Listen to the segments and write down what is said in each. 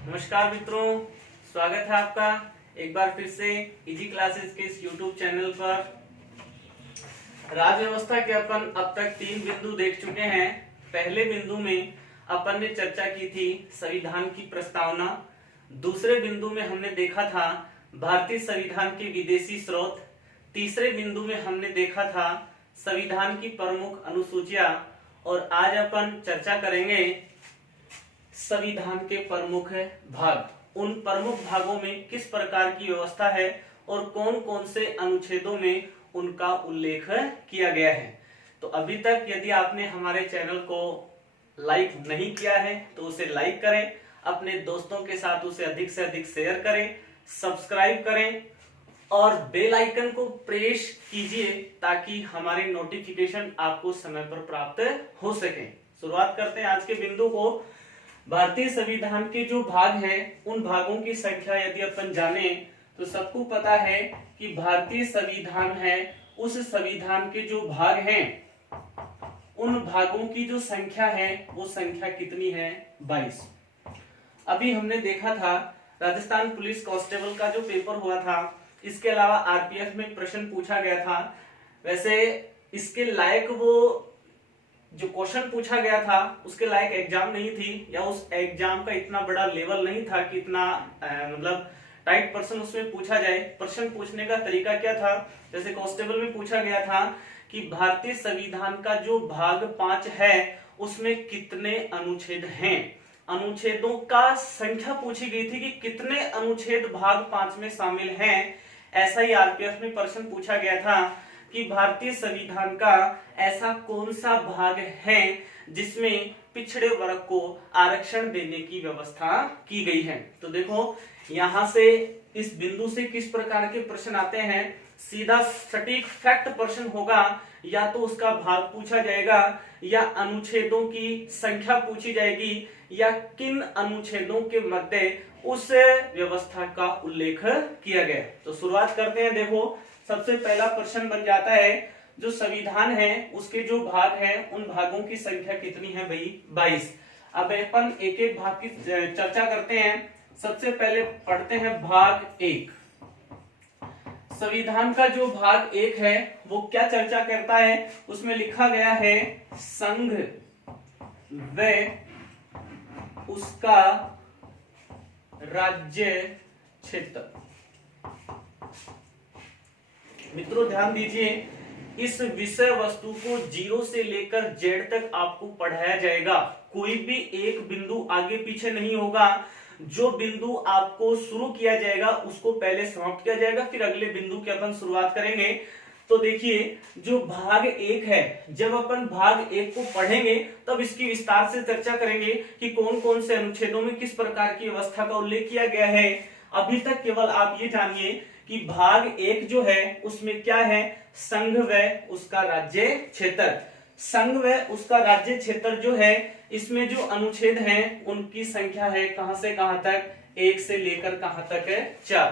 नमस्कार मित्रों, स्वागत है आपका एक बार फिर से इजी क्लासेस के इस यूट्यूब चैनल पर। राज्य व्यवस्था के अपन अब तक 3 बिंदु देख चुके हैं। पहले बिंदु में अपन ने चर्चा की थी संविधान की प्रस्तावना। दूसरे बिंदु में हमने देखा था भारतीय संविधान के विदेशी स्रोत। तीसरे बिंदु में हमने देखा था संविधान की प्रमुख अनुसूचियां। और आज अपन चर्चा करेंगे संविधान के प्रमुख भाग। उन प्रमुख भागों में किस प्रकार की व्यवस्था है और कौन कौन से अनुच्छेदों में उनका उल्लेख किया गया है। तो अभी तक यदि आपने हमारे चैनल को लाइक नहीं किया है तो उसे लाइक करें, अपने दोस्तों के साथ उसे अधिक से अधिक शेयर करें, सब्सक्राइब करें और बेल आइकन को प्रेस कीजिए ताकि हमारे नोटिफिकेशन आपको समय पर प्राप्त हो सके। शुरुआत करते हैं आज के बिंदु को। भारतीय संविधान के जो भाग हैं उन भागों की संख्या यदि अपन जाने तो सबको पता है कि भारतीय संविधान है, उस संविधान के जो भाग हैं उन भागों की जो संख्या है वो संख्या कितनी है? 22। अभी हमने देखा था राजस्थान पुलिस कांस्टेबल का जो पेपर हुआ था, इसके अलावा आरपीएफ में प्रश्न पूछा गया था। वैसे इसके लायक वो जो क्वेश्चन पूछा गया था उसके लायक एग्जाम नहीं थी, या उस एग्जाम का इतना बड़ा लेवल नहीं था कि इतना मतलब टाइट प्रश्न उसमें पूछा जाए। प्रश्न पूछने का तरीका क्या था? जैसे कांस्टेबल में पूछा गया था कि भारतीय संविधान का जो भाग 5 है उसमें कितने अनुच्छेद हैं। अनुच्छेदों का संख्या पूछी गई थी कि कितने अनुच्छेद भाग 5 में शामिल हैं। ऐसा ही आरपीएफ में प्रश्न पूछा गया था कि भारतीय संविधान का ऐसा कौन सा भाग है जिसमें पिछड़े वर्ग को आरक्षण देने की व्यवस्था की गई है। तो देखो यहां से इस बिंदु से किस प्रकार के प्रश्न आते हैं। सीधा सटीक फैक्ट प्रश्न होगा, या तो उसका भाग पूछा जाएगा, या अनुच्छेदों की संख्या पूछी जाएगी, या किन अनुच्छेदों के मध्य उस व्यवस्था का उल्लेख किया गया। तो शुरुआत करते हैं। देखो सबसे पहला प्रश्न बन जाता है जो संविधान है उसके जो भाग हैं उन भागों की संख्या कितनी है भाई? 22। अब अपन एक एक भाग की चर्चा करते हैं। सबसे पहले पढ़ते हैं भाग 1। संविधान का जो भाग 1 है वो क्या चर्चा करता है? उसमें लिखा गया है संघ व उसका राज्य क्षेत्र। मित्रों ध्यान दीजिए, इस विषय वस्तु को 0 से लेकर Z तक आपको पढ़ाया जाएगा। कोई भी एक बिंदु आगे पीछे नहीं होगा। जो बिंदु आपको शुरू किया जाएगा उसको पहले समाप्त किया जाएगा, फिर अगले बिंदु की अपन शुरुआत करेंगे। तो देखिए जो भाग 1 है, जब अपन भाग 1 को पढ़ेंगे तब इसकी विस्तार से चर्चा करेंगे कि कौन कौन से अनुच्छेदों में किस प्रकार की व्यवस्था का उल्लेख किया गया है। अभी तक केवल आप ये जानिए कि भाग 1 जो है उसमें क्या है? संघ व उसका राज्य क्षेत्र। संघ व उसका राज्य क्षेत्र जो है इसमें जो अनुच्छेद हैं उनकी संख्या है कहां से कहां तक? 1 से लेकर कहां तक है? 4।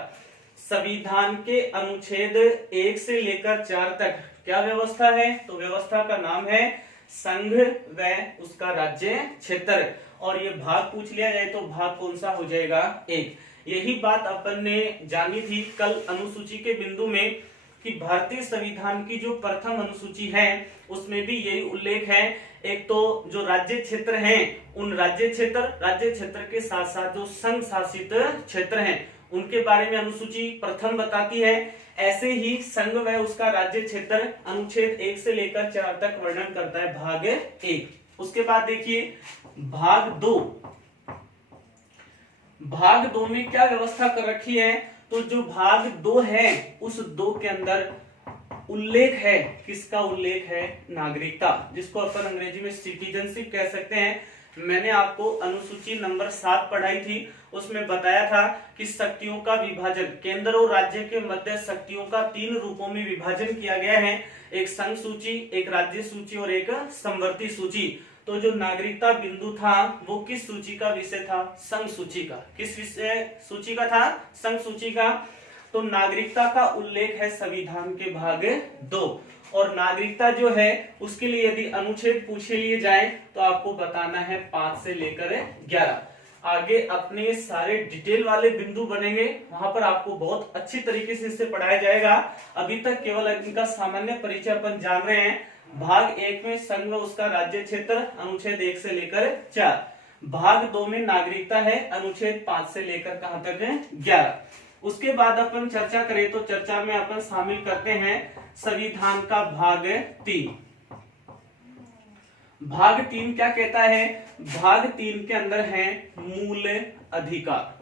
संविधान के अनुच्छेद 1 से लेकर 4 तक क्या व्यवस्था है? तो व्यवस्था का नाम है संघ व उसका राज्य क्षेत्र। और ये भाग पूछ लिया जाए तो भाग कौन सा हो जाएगा? 1। यही बात अपन ने जानी थी कल अनुसूची के बिंदु में कि भारतीय संविधान की जो प्रथम अनुसूची है उसमें भी यही उल्लेख है। एक तो जो राज्य क्षेत्र हैं उन राज्य क्षेत्र के साथ साथ जो संघ शासित क्षेत्र हैं उनके बारे में अनुसूची प्रथम बताती है। ऐसे ही संघ व उसका राज्य क्षेत्र अनुच्छेद 1 से लेकर 4 तक वर्णन करता है भाग 1। उसके बाद देखिए भाग 2। भाग 2 में क्या व्यवस्था कर रखी है? तो जो भाग 2 है उस 2 के अंदर उल्लेख है, किसका उल्लेख है? नागरिकता, जिसको अपन अंग्रेजी में सिटीजनशिप कह सकते हैं। मैंने आपको अनुसूची नंबर 7 पढ़ाई थी, उसमें बताया था कि शक्तियों का विभाजन, केंद्र और राज्य के मध्य शक्तियों का 3 रूपों में विभाजन किया गया है। एक संघ सूची, एक राज्य सूची और एक समवर्ती सूची। तो जो नागरिकता बिंदु था वो किस सूची का विषय था? संघ सूची का। किस विषय सूची का था? संघ सूची का। तो नागरिकता का उल्लेख है संविधान के भाग 2। और नागरिकता जो है उसके लिए यदि अनुच्छेद पूछे लिए जाए तो आपको बताना है 5 से लेकर 11। आगे अपने सारे डिटेल वाले बिंदु बनेंगे, वहां पर आपको बहुत अच्छी तरीके से इसे पढ़ाया जाएगा। अभी तक केवल इनका सामान्य परिचय अपन जान रहे हैं। भाग 1 में संघ व उसका राज्य क्षेत्र, अनुच्छेद 1 से लेकर 4। भाग 2 में नागरिकता है, अनुच्छेद 5 से लेकर कहां तक है 11। उसके बाद अपन चर्चा करें तो चर्चा में अपन शामिल करते हैं संविधान का भाग 3। भाग 3 क्या कहता है? भाग 3 के अंदर है मूल अधिकार।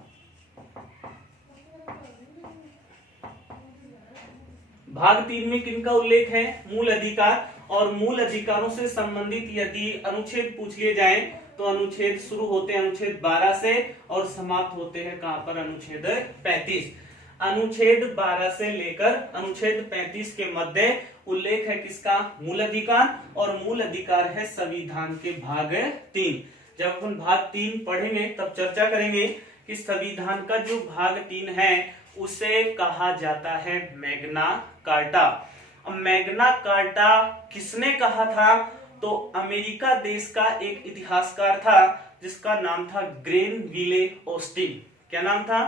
भाग 3 में किनका उल्लेख है? मूल अधिकार। और मूल अधिकारों से संबंधित यदि अनुच्छेद पूछ लिए जाएं तो अनुच्छेद शुरू होते हैं अनुच्छेद 12 से और समाप्त होते हैं कहां पर? अनुच्छेद 35। अनुच्छेद 12 से लेकर अनुच्छेद 35 के मध्य उल्लेख है किसका? मूल अधिकार। और मूल अधिकार है संविधान के भाग 3। जब अपन भाग 3 पढ़ेंगे तब चर्चा करेंगे कि संविधान का जो भाग 3 है उसे कहा जाता है मैग्ना कार्टा। अब मैग्ना कार्टा किसने कहा था? तो अमेरिका देश का एक इतिहासकार था जिसका नाम था ग्रेनविले ऑस्टिन। क्या नाम था?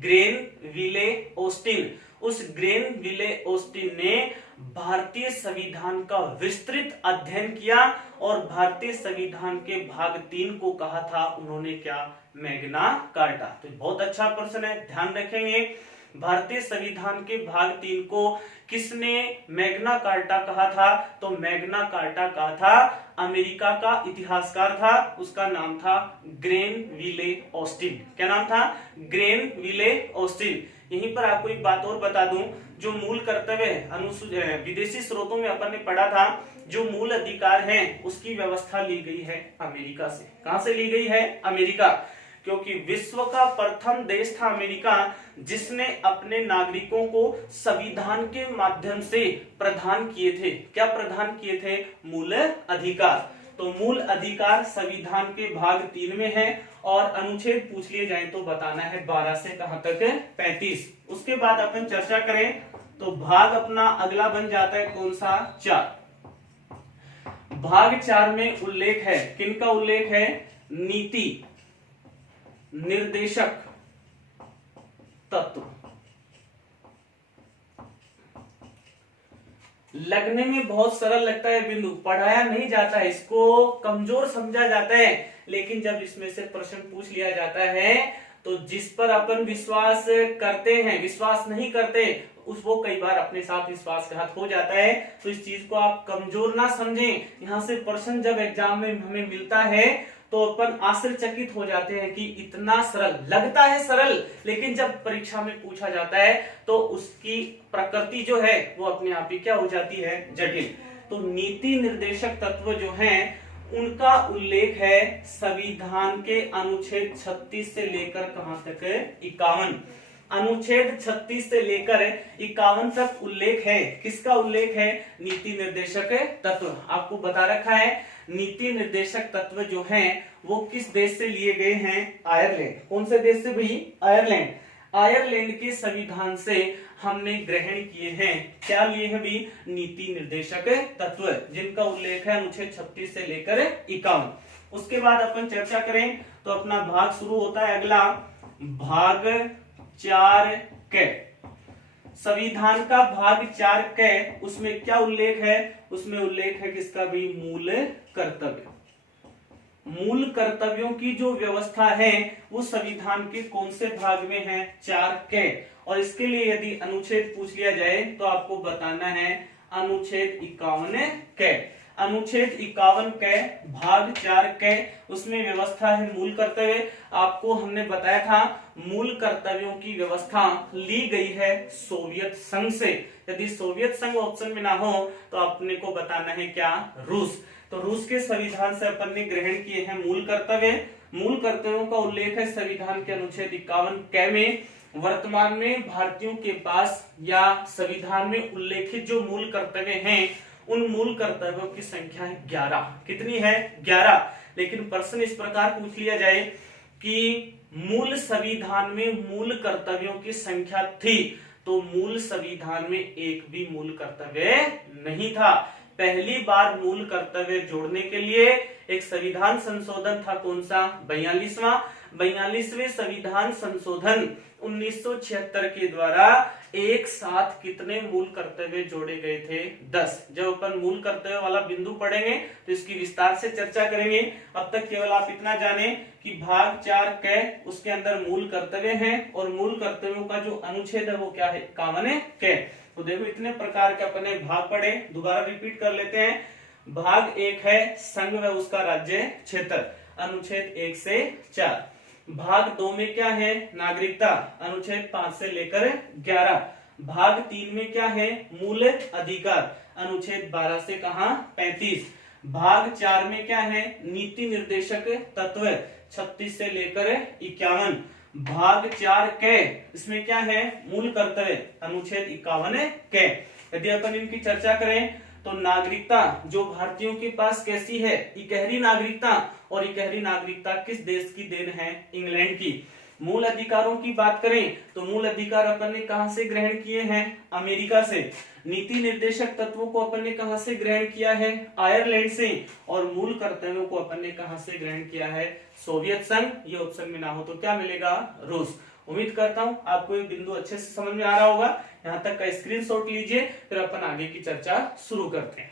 ग्रेनविले ऑस्टिन। उस ग्रेनविले ऑस्टिन ने भारतीय संविधान का विस्तृत अध्ययन किया और भारतीय संविधान के भाग 3 को कहा था उन्होंने क्या? Magna carta. तो बहुत अच्छा प्रश्न है, ध्यान रखेंगे। भारतीय संविधान के भाग 3 को किसने मैग्ना कार्टा कहा था? तो मैग्ना कार्टा कहा था अमेरिका का इतिहासकार था, उसका नाम था ग्रेनविले ऑस्टिन। क्या नाम था? ग्रेनविले ऑस्टिन। यहीं पर आपको एक बात और बता दूं, जो मूल कर्तव्य विदेशी स्रोतों में अपन ने पढ़ा था, जो मूल अधिकार हैं उसकी व्यवस्था ली गई है अमेरिका से। कहां से ली गई है? अमेरिका। क्योंकि विश्व का प्रथम देश था अमेरिका जिसने अपने नागरिकों को संविधान के माध्यम से प्रदान किए थे। क्या प्रदान किए थे? मूल अधिकार। तो मूल अधिकार संविधान के भाग 3 में है और अनुच्छेद पूछ लिए जाए तो बताना है 12 से कहां तक है? 35। उसके बाद अपन चर्चा करें तो भाग अपना अगला बन जाता है कौन सा? 4। भाग 4 में उल्लेख है, किनका उल्लेख है? नीति निर्देशक तत्व। लगने में बहुत सरल लगता है बिंदु, पढ़ाया नहीं जाता है, इसको कमजोर समझा जाता है, लेकिन जब इसमें से प्रश्न पूछ लिया जाता है तो जिस पर अपन विश्वास करते हैं, विश्वास नहीं करते उस वो कई बार अपने साथ विश्वासघात हो जाता है। तो इस चीज को आप कमजोर ना समझें। यहाँ से प्रश्न जब एग्जाम में हमें मिलता है तो अपन आश्चर्यचकित हो जाते हैं कि इतना सरल लगता है, सरल, लेकिन जब परीक्षा में पूछा जाता है तो उसकी प्रकृति जो है वो अपने आप ही क्या हो जाती है? जटिल। तो नीति निर्देशक तत्व जो हैं उनका उल्लेख है संविधान के अनुच्छेद 36 से लेकर कहां तक? 51। अनुच्छेद 36 से लेकर 51 तक उल्लेख है। किसका उल्लेख है? नीति निर्देशक तत्व। आपको बता रखा है नीति निर्देशक तत्व जो हैं वो किस देश से लिए गए हैं? आयरलैंड। कौन से देश से भाई? आयरलैंड। आयरलैंड के संविधान से हमने ग्रहण किए हैं। क्या लिए हैं भी? नीति निर्देशक तत्व, जिनका उल्लेख है अनुच्छेद 36 से लेकर 51। उसके बाद अपन चर्चा करें तो अपना भाग शुरू होता है अगला, भाग 4 क। संविधान का भाग 4 क, उसमें क्या उल्लेख है? उसमें उल्लेख है किसका भी? मूल कर्तव्य। मूल कर्तव्यों की जो व्यवस्था है वो संविधान के कौन से भाग में है? 4 क। और इसके लिए यदि अनुच्छेद पूछ लिया जाए तो आपको बताना है अनुच्छेद 51 क। अनुच्छेद 51 क भाग 4 क, उसमें व्यवस्था है मूल कर्तव्य। आपको हमने बताया था मूल कर्तव्यों की व्यवस्था ली गई है सोवियत संघ से। यदि सोवियत संघ ऑप्शन में ना हो तो अपने को बताना है क्या? रूस। तो रूस के संविधान से अपन ने ग्रहण किए हैं मूल कर्तव्य। मूल कर्तव्यों का उल्लेख है संविधान के अनुच्छेद 51 क में। वर्तमान में भारतीयों के पास या संविधान में उल्लेखित जो मूल कर्तव्य हैं उन मूल कर्तव्यों की संख्या है 11। कितनी है? 11। लेकिन प्रश्न इस प्रकार पूछ लिया जाए कि मूल संविधान में मूल कर्तव्यों की संख्या थी, तो मूल संविधान में एक भी मूल कर्तव्य नहीं था। पहली बार मूल कर्तव्य जोड़ने के लिए एक संविधान संशोधन था, कौन सा? 42वां। 42वें संविधान संशोधन 1976 के द्वारा एक साथ कितने मूल कर्तव्य जोड़े गए थे? 10। जब अपन मूल कर्तव्य वाला बिंदु पढ़ेंगे तो इसकी विस्तार से चर्चा करेंगे। अब तक केवल आप इतना जाने कि भाग 4 क उसके अंदर मूल कर्तव्य हैं और मूल कर्तव्यों का जो अनुच्छेद है वो क्या है? 51 है क। तो देखो इतने प्रकार के अपने भाग पढ़े, दोबारा रिपीट कर लेते हैं। भाग 1 है संघ व उसका राज्य क्षेत्र, अनुच्छेद 1 से 4। भाग 2 में क्या है? नागरिकता, अनुच्छेद 5 से लेकर 11। भाग 3 में क्या है? मूल अधिकार, अनुच्छेद 12 से कहां? 35। भाग 4 में क्या है? नीति निर्देशक तत्व, 36 से लेकर 51। भाग 4 क इसमें क्या है? मूल कर्तव्य, अनुच्छेद 51 क। यदि अपन इनकी चर्चा करें तो नागरिकता जो भारतीयों के पास कैसी है? इकहरी नागरिकता, और इकहरी नागरिकता किस देश की देन है? इंग्लैंड की। मूल अधिकारों की बात करें तो मूल अधिकार अपन ने कहां से ग्रहण किए हैं? अमेरिका से। नीति निर्देशक तत्वों को अपन ने कहां से ग्रहण किया है? आयरलैंड से। और मूल कर्तव्यों को अपन ने कहां से ग्रहण किया है? सोवियत संघ। ये ऑप्शन में ना हो तो क्या मिलेगा? रूस। उम्मीद करता हूं आपको ये बिंदु अच्छे से समझ में आ रहा होगा। यहां तक का स्क्रीनशॉट लीजिए, फिर अपन आगे की चर्चा शुरू करते हैं।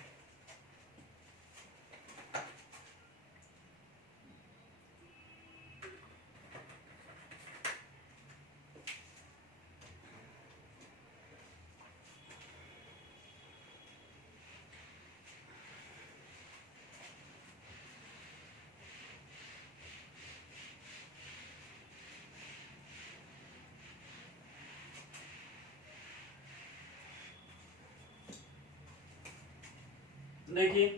देखिए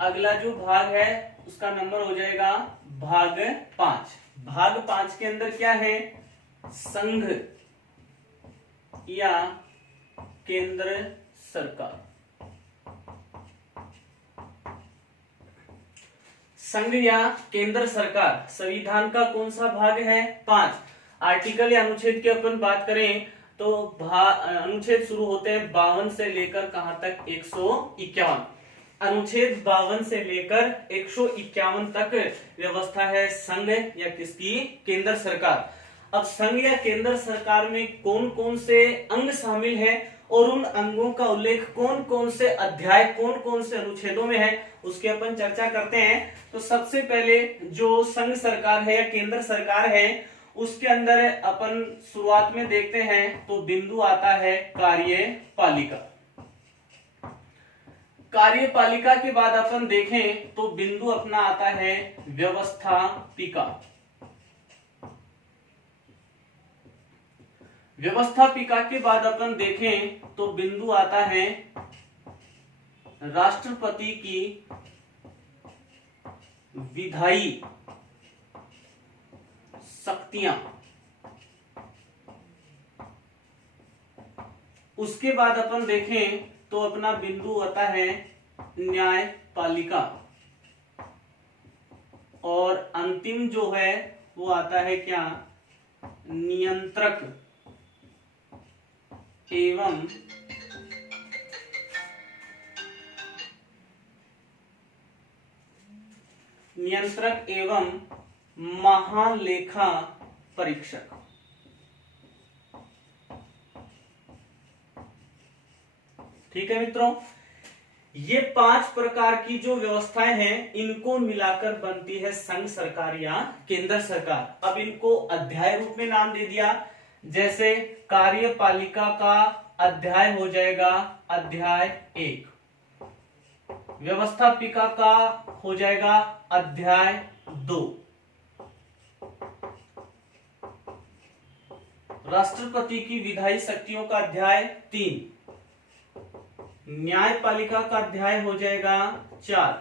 अगला जो भाग है उसका नंबर हो जाएगा भाग 5। भाग 5 के अंदर क्या है? संघ या केंद्र सरकार। संघ या केंद्र सरकार संविधान का कौन सा भाग है? 5। आर्टिकल या अनुच्छेद की अपन बात करें तो अनुच्छेद शुरू होते हैं 52 से लेकर कहां तक? 151। अनुच्छेद 52 से लेकर 151 तक व्यवस्था है संघ या किसकी? केंद्र सरकार। अब संघ या केंद्र सरकार में कौन कौन से अंग शामिल हैं और उन अंगों का उल्लेख कौन कौन से अध्याय, कौन कौन से अनुच्छेदों में है, उसकी अपन चर्चा करते हैं। तो सबसे पहले जो संघ सरकार है या केंद्र सरकार है उसके अंदर अपन शुरुआत में देखते हैं तो बिंदु आता है कार्यपालिका। कार्यपालिका के बाद अपन देखें तो बिंदु अपना आता है व्यवस्थापिका। व्यवस्थापिका के बाद अपन देखें तो बिंदु आता है राष्ट्रपति की विधायी शक्तियां। उसके बाद अपन देखें तो अपना बिंदु आता है न्यायपालिका, और अंतिम जो है वो आता है क्या? नियंत्रक एवं महालेखा परीक्षक। ठीक है मित्रों, ये 5 प्रकार की जो व्यवस्थाएं हैं इनको मिलाकर बनती है संघ सरकार या केंद्र सरकार। अब इनको अध्याय रूप में नाम दे दिया, जैसे कार्यपालिका का अध्याय हो जाएगा अध्याय 1, व्यवस्थापिका का हो जाएगा अध्याय 2, राष्ट्रपति की विधायी शक्तियों का अध्याय 3, न्यायपालिका का अध्याय हो जाएगा 4,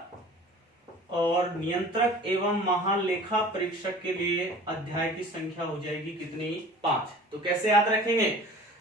और नियंत्रक एवं महालेखा परीक्षक के लिए अध्याय की संख्या हो जाएगी कितनी? 5। तो कैसे याद रखेंगे?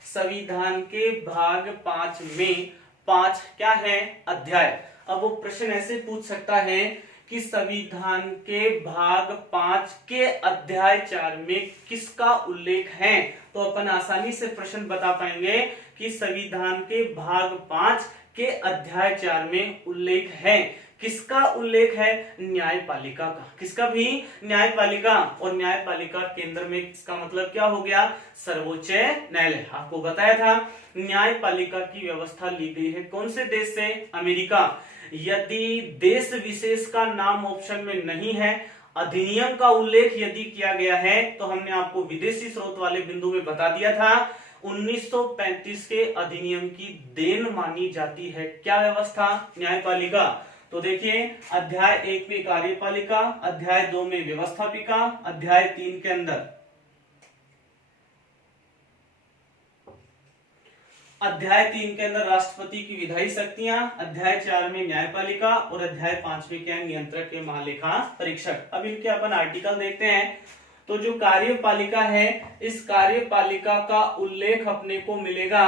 संविधान के भाग 5 में 5 क्या है? अध्याय। अब वो प्रश्न ऐसे पूछ सकता है कि संविधान के भाग 5 के अध्याय 4 में किसका उल्लेख है? तो अपन आसानी से प्रश्न बता पाएंगे कि संविधान के भाग 5 के अध्याय 4 में उल्लेख है किसका उल्लेख है? न्यायपालिका का। किसका भी? न्यायपालिका। और न्यायपालिका केंद्र में इसका मतलब क्या हो गया? सर्वोच्च न्यायालय। आपको बताया था न्यायपालिका की व्यवस्था ली गई है कौन से देश से? अमेरिका। यदि देश विशेष का नाम ऑप्शन में नहीं है, अधिनियम का उल्लेख यदि किया गया है, तो हमने आपको विदेशी स्रोत वाले बिंदु में बता दिया था 1935 के अधिनियम की देन मानी जाती है क्या व्यवस्था? न्यायपालिका। तो देखिए अध्याय 1 में कार्यपालिका, अध्याय 2 में व्यवस्थापिका, अध्याय 3 के अंदर राष्ट्रपति की विधायी शक्तियां, अध्याय 4 में न्यायपालिका और अध्याय 5 में क्या है? नियंत्रक के महालेखा परीक्षक। अब इनके अपन आर्टिकल देखते हैं। तो जो कार्यपालिका है, इस कार्यपालिका का उल्लेख अपने को मिलेगा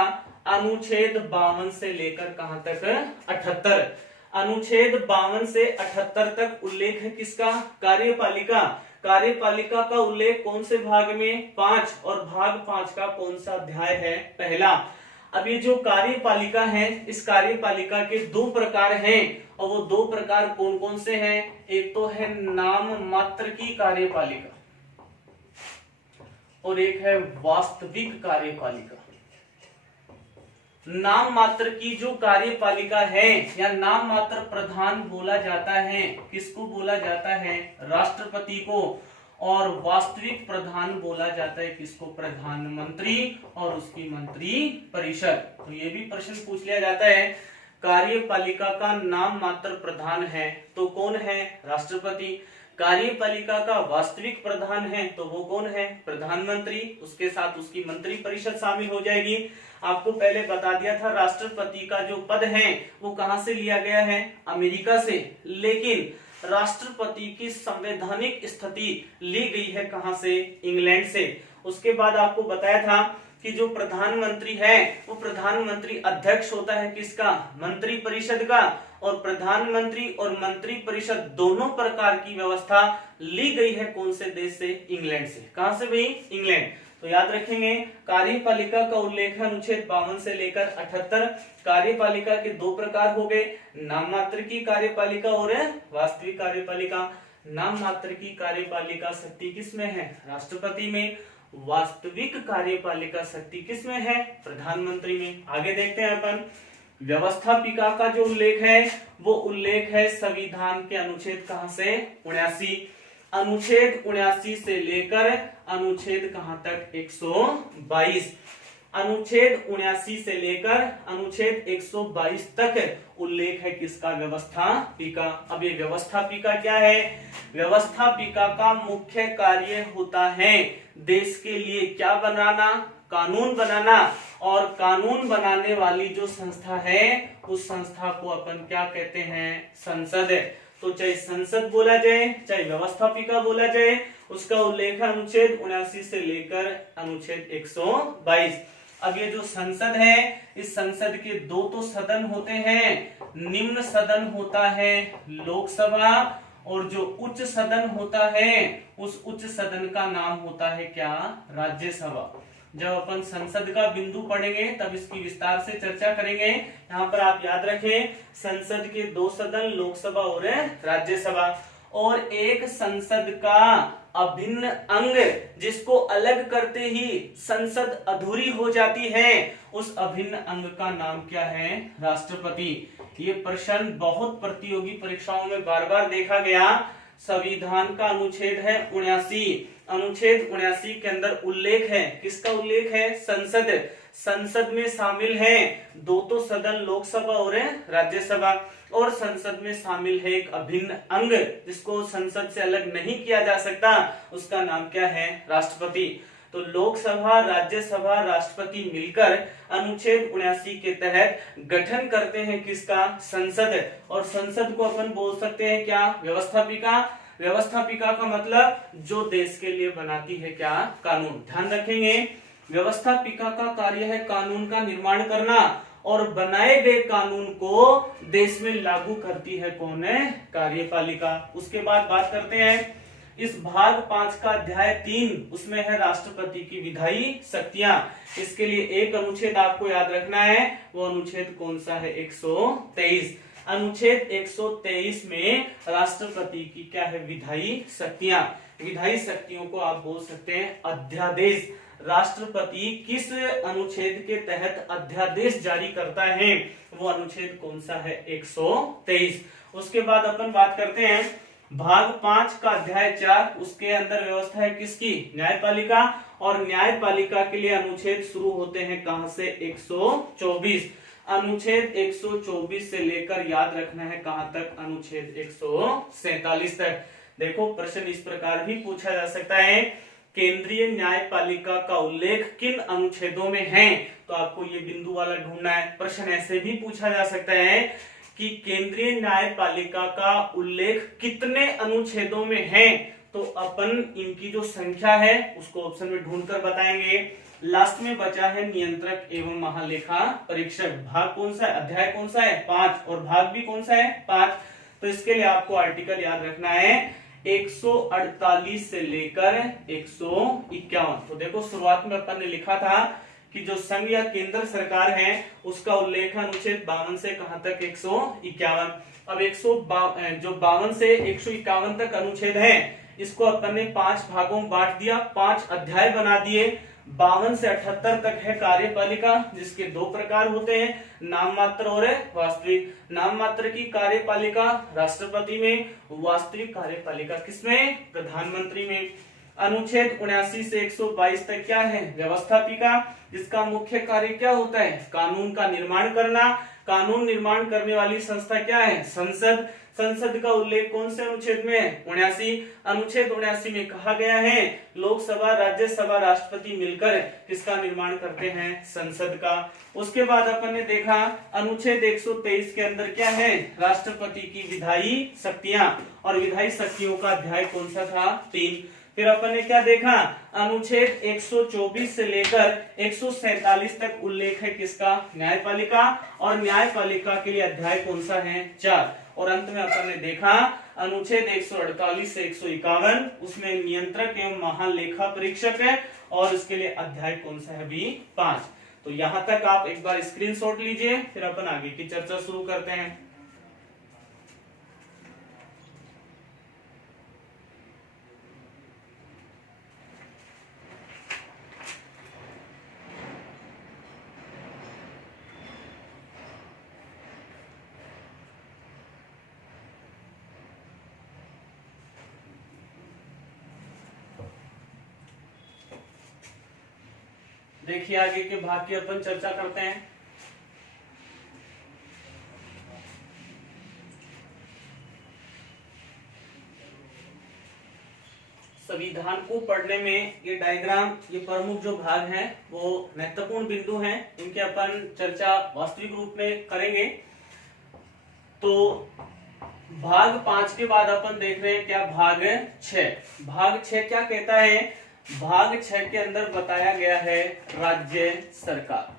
अनुच्छेद 52 से लेकर कहां तक? 78। अनुच्छेद 52 से 78 तक उल्लेख है किसका? कार्यपालिका। कार्यपालिका का उल्लेख कौन से भाग में? 5। और भाग 5 का कौन सा अध्याय है? पहला। अब ये जो कार्यपालिका है, इस कार्यपालिका के 2 प्रकार हैं, और वो 2 प्रकार कौन कौन से हैं? एक तो है नाम मात्र की कार्यपालिका और एक है वास्तविक कार्यपालिका। नाम मात्र की जो कार्यपालिका है, या नाम मात्र प्रधान बोला जाता है, किसको बोला जाता है? राष्ट्रपति को। और वास्तविक प्रधान बोला जाता है किसको? प्रधानमंत्री और उसकी मंत्री परिषद। तो ये भी प्रश्न पूछ लिया जाता है, कार्यपालिका का नाम मात्र प्रधान है तो कौन है? राष्ट्रपति। कार्यपालिका का वास्तविक प्रधान है तो वो कौन है? प्रधानमंत्री। उसके साथ उसकी मंत्री परिषद शामिल हो जाएगी। आपको पहले बता दिया था राष्ट्रपति का जो पद है वो कहां से लिया गया है? अमेरिका से। लेकिन राष्ट्रपति की संवैधानिक स्थिति ली गई है कहां से? इंग्लैंड से। उसके बाद आपको बताया था कि जो प्रधानमंत्री है वो प्रधानमंत्री अध्यक्ष होता है किसका? मंत्री परिषद का। और प्रधानमंत्री और मंत्री परिषद दोनों प्रकार की व्यवस्था ली गई है कौन से देश से? इंग्लैंड से। कहां से भाई? इंग्लैंड। तो याद रखेंगे कार्यपालिका का उल्लेख है अनुच्छेद 52 से लेकर 78। कार्यपालिका के 2 प्रकार हो गए, नाम मात्र की कार्यपालिका और वास्तविक कार्यपालिका। नाम मात्र की कार्यपालिका शक्ति किसमें है? राष्ट्रपति में। वास्तविक कार्यपालिका शक्ति किसमें है? प्रधानमंत्री में। आगे देखते हैं अपन। व्यवस्थापिका का जो उल्लेख है वो उल्लेख है संविधान के अनुच्छेद कहां से? 79। अनुच्छेद 79 से लेकर अनुच्छेद कहां तक? 122। अनुच्छेद 79 से लेकर अनुच्छेद 122 तक उल्लेख है किसका? व्यवस्थापिका। अब ये व्यवस्थापिका क्या है? व्यवस्थापिका का मुख्य कार्य होता है देश के लिए क्या बनाना? कानून बनाना। और कानून बनाने वाली जो संस्था है उस संस्था को अपन क्या कहते हैं? संसद। तो चाहे संसद बोला जाए चाहे व्यवस्थापिका बोला जाए, उसका उल्लेख है अनुच्छेद 79 से लेकर अनुच्छेद 122। अब ये जो संसद है, इस संसद के 2 तो सदन होते हैं। निम्न सदन होता है लोकसभा, और जो उच्च सदन होता है उस उच्च सदन का नाम होता है क्या? राज्यसभा। जब अपन संसद का बिंदु पढ़ेंगे तब इसकी विस्तार से चर्चा करेंगे। यहाँ पर आप याद रखें संसद के 2 सदन, लोकसभा और राज्यसभा। और एक संसद का अभिन्न अंग जिसको अलग करते ही संसद अधूरी हो जाती है, उस अभिन्न अंग का नाम क्या है? राष्ट्रपति। ये प्रश्न बहुत प्रतियोगी परीक्षाओं में बार बार देखा गया। संविधान का अनुच्छेद है 79। अनुच्छेद 79 के अंदर उल्लेख है किसका? उल्लेख है संसद। संसद में शामिल है 2 तो सदन, लोकसभा और राज्यसभा। और संसद में शामिल है एक अभिन्न अंग जिसको संसद से अलग नहीं किया जा सकता, उसका नाम क्या है? राष्ट्रपति। तो लोकसभा, राज्यसभा, राष्ट्रपति मिलकर अनुच्छेद 79 के तहत गठन करते हैं किसका? संसद। और संसद को अपन बोल सकते हैं क्या? व्यवस्थापिका। व्यवस्थापिका का मतलब जो देश के लिए बनाती है क्या? कानून। ध्यान रखेंगे व्यवस्थापिका का कार्य है कानून का निर्माण करना, और बनाए गए कानून को देश में लागू करती है कौन है? कार्यपालिका। उसके बाद बात करते हैं इस भाग 5 का अध्याय 3, उसमें है राष्ट्रपति की विधायी शक्तियां। इसके लिए एक अनुच्छेद आपको याद रखना है, वो अनुच्छेद कौन सा है? 123। अनुच्छेद 123 में राष्ट्रपति की क्या है, विधायी शक्तियां। विधायी शक्तियों को आप बोल सकते हैं अध्यादेश। राष्ट्रपति किस अनुच्छेद के तहत अध्यादेश जारी करता है, वो अनुच्छेद कौन सा है, 123। उसके बाद अपन बात करते हैं भाग 5 का अध्याय 4, उसके अंदर व्यवस्था है किसकी, न्यायपालिका। और न्यायपालिका के लिए अनुच्छेद शुरू होते हैं कहां से, 124। अनुच्छेद 124 से लेकर याद रखना है कहां तक, अनुच्छेद 147 तक। देखो प्रश्न इस प्रकार भी पूछा जा सकता है, केंद्रीय न्यायपालिका का उल्लेख किन अनुच्छेदों में है, तो आपको ये बिंदु वाला ढूंढना है। प्रश्न ऐसे भी पूछा जा सकता है कि केंद्रीय न्यायपालिका का उल्लेख कितने अनुच्छेदों में है, तो अपन इनकी जो संख्या है उसको ऑप्शन में ढूंढकर बताएंगे। लास्ट में बचा है नियंत्रक एवं महालेखा परीक्षक। भाग कौन सा है, अध्याय कौन सा है, 5, और भाग भी कौन सा है, 5। तो इसके लिए आपको आर्टिकल याद रखना है 148 से लेकर 151। तो देखो शुरुआत में अपन ने लिखा था कि जो संघ या केंद्र सरकार है उसका उल्लेख अनुच्छेद 52 से कहां तक, 151। अब 52 से 151 तक अनुच्छेद है, इसको अपन ने 5 भागों में बांट दिया, 5 अध्याय बना दिए। 52 से 78 तक है कार्यपालिका, जिसके 2 प्रकार होते हैं, नाम मात्र और वास्तविक। नाम मात्र की कार्यपालिका राष्ट्रपति में, वास्तविक कार्यपालिका किसमें, प्रधानमंत्री में। अनुच्छेद 79 से 122 तक क्या है, व्यवस्थापिका, जिसका मुख्य कार्य क्या होता है, कानून का निर्माण करना। कानून निर्माण करने वाली संस्था क्या है, संसद। संसद का उल्लेख कौन से अनुच्छेद में है, 79। अनुच्छेद 79 में कहा गया है लोकसभा, राज्यसभा, राष्ट्रपति मिलकर किसका निर्माण करते हैं, संसद का। उसके बाद अपन ने देखा अनुच्छेद 123 के अंदर क्या है, राष्ट्रपति की विधायी शक्तियां, और विधायी शक्तियों का अध्याय कौन सा था, 3। फिर अपन ने क्या देखा, अनुच्छेद 124 से लेकर 147 तक उल्लेख है किसका, न्यायपालिका, और न्यायपालिका के लिए अध्याय कौन सा है, 4। और अंत में अपन ने देखा अनुच्छेद 148 से 151, उसमें नियंत्रक एवं महालेखा परीक्षक है, और उसके लिए अध्याय कौन सा है भी, 5। तो यहां तक आप एक बार स्क्रीनशॉट लीजिए, फिर अपन आगे की चर्चा शुरू करते हैं। देखिए आगे के भाग की अपन चर्चा करते हैं। संविधान को पढ़ने में ये डायग्राम, ये प्रमुख जो भाग हैं वो महत्वपूर्ण बिंदु हैं, इनके अपन चर्चा वास्तविक रूप में करेंगे। तो भाग 5 के बाद अपन देख रहे हैं क्या, भाग 6। भाग 6 क्या कहता है, भाग 6 के अंदर बताया गया है राज्य सरकार।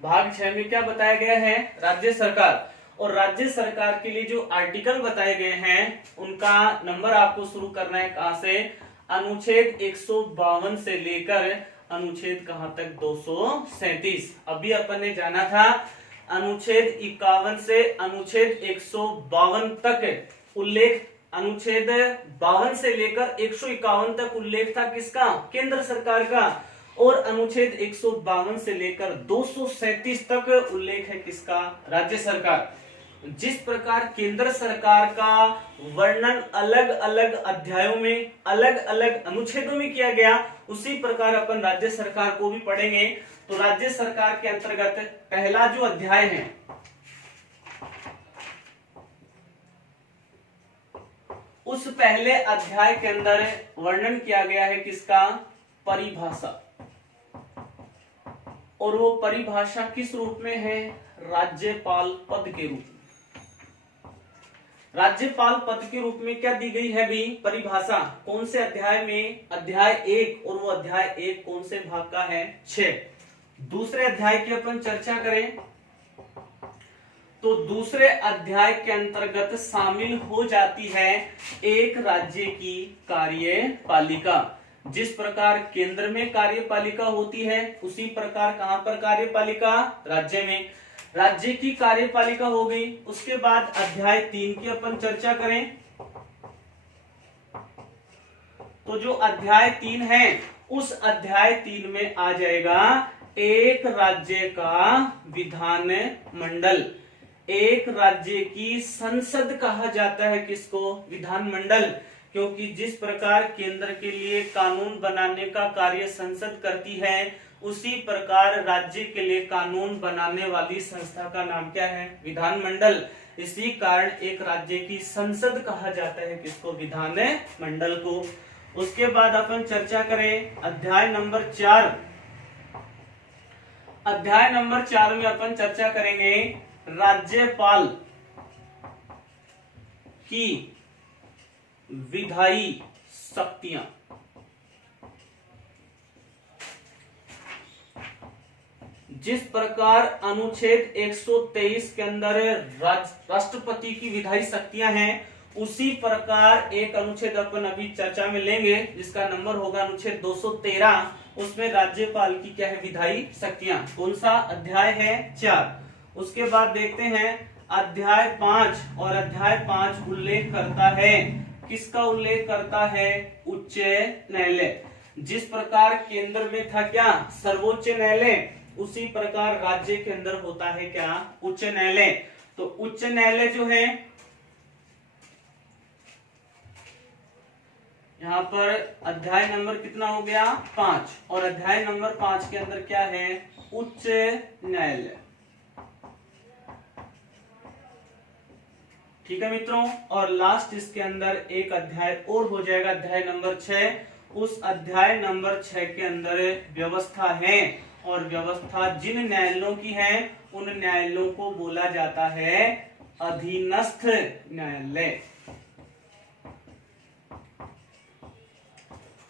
भाग 6 में क्या बताया गया है, राज्य सरकार। और राज्य सरकार के लिए जो आर्टिकल बताए गए हैं उनका नंबर आपको शुरू करना है कहां से, अनुच्छेद 152 से लेकर अनुच्छेद कहां तक, 237। अभी अपन ने जाना था अनुच्छेद 51 से अनुच्छेद 152 तक उल्लेख, अनुच्छेद 52 से लेकर 151 तक उल्लेख था किसका, केंद्र सरकार का, और अनुच्छेद 152 से लेकर 237 तक उल्लेख है किसका, राज्य सरकार। जिस प्रकार केंद्र सरकार का वर्णन अलग अलग अध्यायों में, अलग अलग अनुच्छेदों में किया गया, उसी प्रकार अपन राज्य सरकार को भी पढ़ेंगे। तो राज्य सरकार के अंतर्गत पहला जो अध्याय है, उस पहले अध्याय के अंदर वर्णन किया गया है किसका, परिभाषा। और वो परिभाषा किस रूप में है, राज्यपाल पद के रूप में। राज्यपाल पद के रूप में क्या दी गई है भी, परिभाषा। कौन से अध्याय में, अध्याय 1, और वो अध्याय 1 कौन से भाग का है, 6। दूसरे अध्याय की अपन चर्चा करें तो दूसरे अध्याय के अंतर्गत शामिल हो जाती है एक राज्य की कार्यपालिका। जिस प्रकार केंद्र में कार्यपालिका होती है उसी प्रकार कहां पर कार्यपालिका, राज्य में। राज्य की कार्यपालिका हो गई। उसके बाद अध्याय 3 की अपन चर्चा करें तो जो अध्याय 3 है उस अध्याय 3 में आ जाएगा एक राज्य का विधान मंडल। एक राज्य की संसद कहा जाता है किसको? विधानमंडल। क्योंकि जिस प्रकार केंद्र के लिए कानून बनाने का कार्य संसद करती है उसी प्रकार राज्य के लिए कानून बनाने वाली संस्था का नाम क्या है? विधानमंडल। इसी कारण एक राज्य की संसद कहा जाता है किसको? विधानमंडल को। उसके बाद अपन चर्चा करें अध्याय नंबर 4। अध्याय नंबर 4 में अपन चर्चा करेंगे राज्यपाल की विधायी शक्तियां। जिस प्रकार अनुच्छेद 123 के अंदर राष्ट्रपति की विधायी शक्तियां हैं उसी प्रकार एक अनुच्छेद अपन अभी चर्चा में लेंगे जिसका नंबर होगा अनुच्छेद 213। उसमें राज्यपाल की क्या है? विधायी शक्तियां। कौन सा अध्याय है? 4। उसके बाद देखते हैं अध्याय 5। और अध्याय 5 उल्लेख करता है, किसका उल्लेख करता है? उच्च न्यायालय। जिस प्रकार केंद्र में था क्या? सर्वोच्च न्यायालय, उसी प्रकार राज्य के अंदर होता है क्या? उच्च न्यायालय। तो उच्च न्यायालय जो है यहाँ पर अध्याय नंबर कितना हो गया? 5। और अध्याय नंबर 5 के अंदर क्या है? उच्च न्यायालय। ठीक है मित्रों। और लास्ट इसके अंदर एक अध्याय और हो जाएगा, अध्याय नंबर 6। उस अध्याय नंबर 6 के अंदर व्यवस्था है और व्यवस्था जिन न्यायालयों की है उन न्यायालयों को बोला जाता है अधीनस्थ न्यायालय।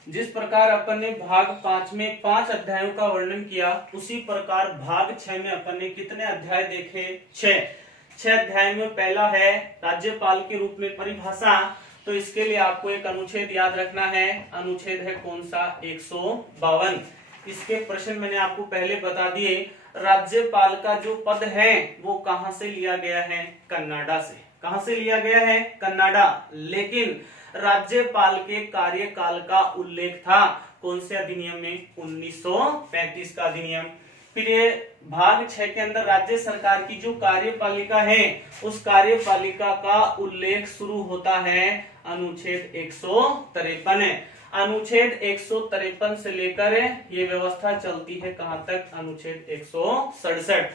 जिस प्रकार अपन ने भाग 5 में 5 अध्यायों का वर्णन किया उसी प्रकार भाग 6 में अपन ने कितने अध्याय देखे? 6 अध्याय में पहला है राज्यपाल के रूप में परिभाषा। तो इसके लिए आपको एक अनुच्छेद याद रखना है। अनुच्छेद है कौन सा? 152। इसके प्रश्न मैंने आपको पहले बता दिए। राज्यपाल का जो पद है वो कहां से लिया गया है? कनाडा से। कहां से लिया गया है? कनाडा। लेकिन राज्यपाल के कार्यकाल का उल्लेख था कौन से अधिनियम में? 1935 का अधिनियम। फिर ये भाग 6 के अंदर राज्य सरकार की जो कार्यपालिका है उस कार्यपालिका का उल्लेख शुरू होता है अनुच्छेद 153। अनुच्छेद 153 से लेकर ये व्यवस्था चलती है कहां तक? अनुच्छेद 167।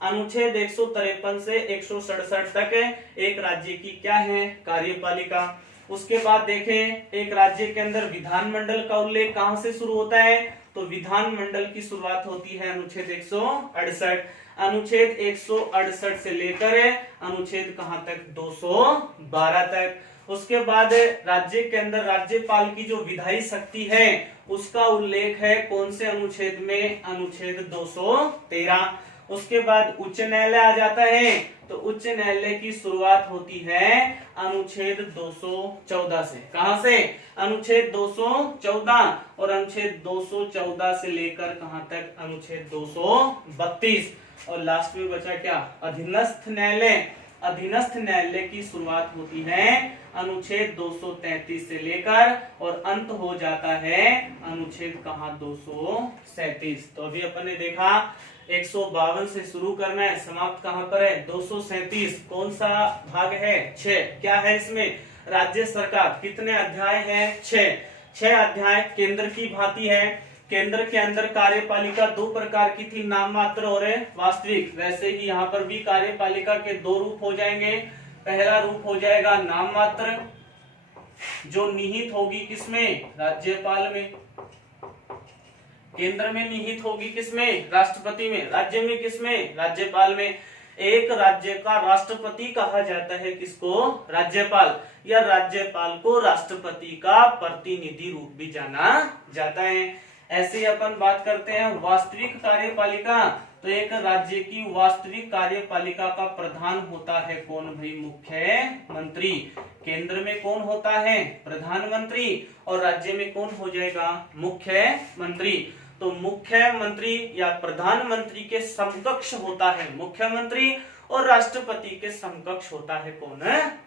अनुच्छेद 153 से 167 तक एक राज्य की क्या है? कार्यपालिका। उसके बाद देखें एक राज्य के अंदर विधानमंडल का उल्लेख कहां से शुरू होता है? तो विधानमंडल की शुरुआत होती है अनुच्छेद 168। अनुच्छेद 168 से लेकर अनुच्छेद कहां तक? 212 तक। उसके बाद राज्य के अंदर राज्यपाल की जो विधायी शक्ति है उसका उल्लेख है कौन से अनुच्छेद में? अनुच्छेद 213। उसके बाद उच्च न्यायालय आ जाता है तो उच्च न्यायालय की शुरुआत होती है अनुच्छेद 214 से। कहां से? अनुच्छेद 214। और अनुच्छेद 214 से लेकर कहां तक? अनुच्छेद 232। और लास्ट में बचा क्या? अधीनस्थ न्यायालय। अधीनस्थ न्यायालय की शुरुआत होती है अनुच्छेद 233 से लेकर और अंत हो जाता है अनुच्छेद कहां? 237। तो अभी अपन ने देखा 152 से शुरू करना है, समाप्त कहां पर है? 237। कौन सा भाग है? 6। क्या है इसमें? राज्य सरकार। कितने अध्याय हैं? 6 अध्याय केंद्र की भांति है। केंद्र के अंदर कार्यपालिका 2 प्रकार की थी, नाम मात्र और वास्तविक। वैसे ही यहाँ पर भी कार्यपालिका के 2 रूप हो जाएंगे। पहला रूप हो जाएगा नाम मात्र, जो निहित होगी किसमें? राज्यपाल में। केंद्र में निहित होगी किसमें? राष्ट्रपति में। राज्य में किसमें? राज्यपाल में। एक राज्य का राष्ट्रपति कहा जाता है किसको? राज्यपाल। या राज्यपाल को राष्ट्रपति का प्रतिनिधि रूप भी जाना जाता है। ऐसे ही अपन बात करते हैं वास्तविक कार्यपालिका। तो एक राज्य की वास्तविक कार्यपालिका का प्रधान होता है कौन भाई? मुख्यमंत्री। केंद्र में कौन होता है? प्रधानमंत्री। और राज्य में कौन हो जाएगा? मुख्यमंत्री। तो मुख्यमंत्री या प्रधानमंत्री के समकक्ष होता है मुख्यमंत्री, और राष्ट्रपति के समकक्ष होता है कौन?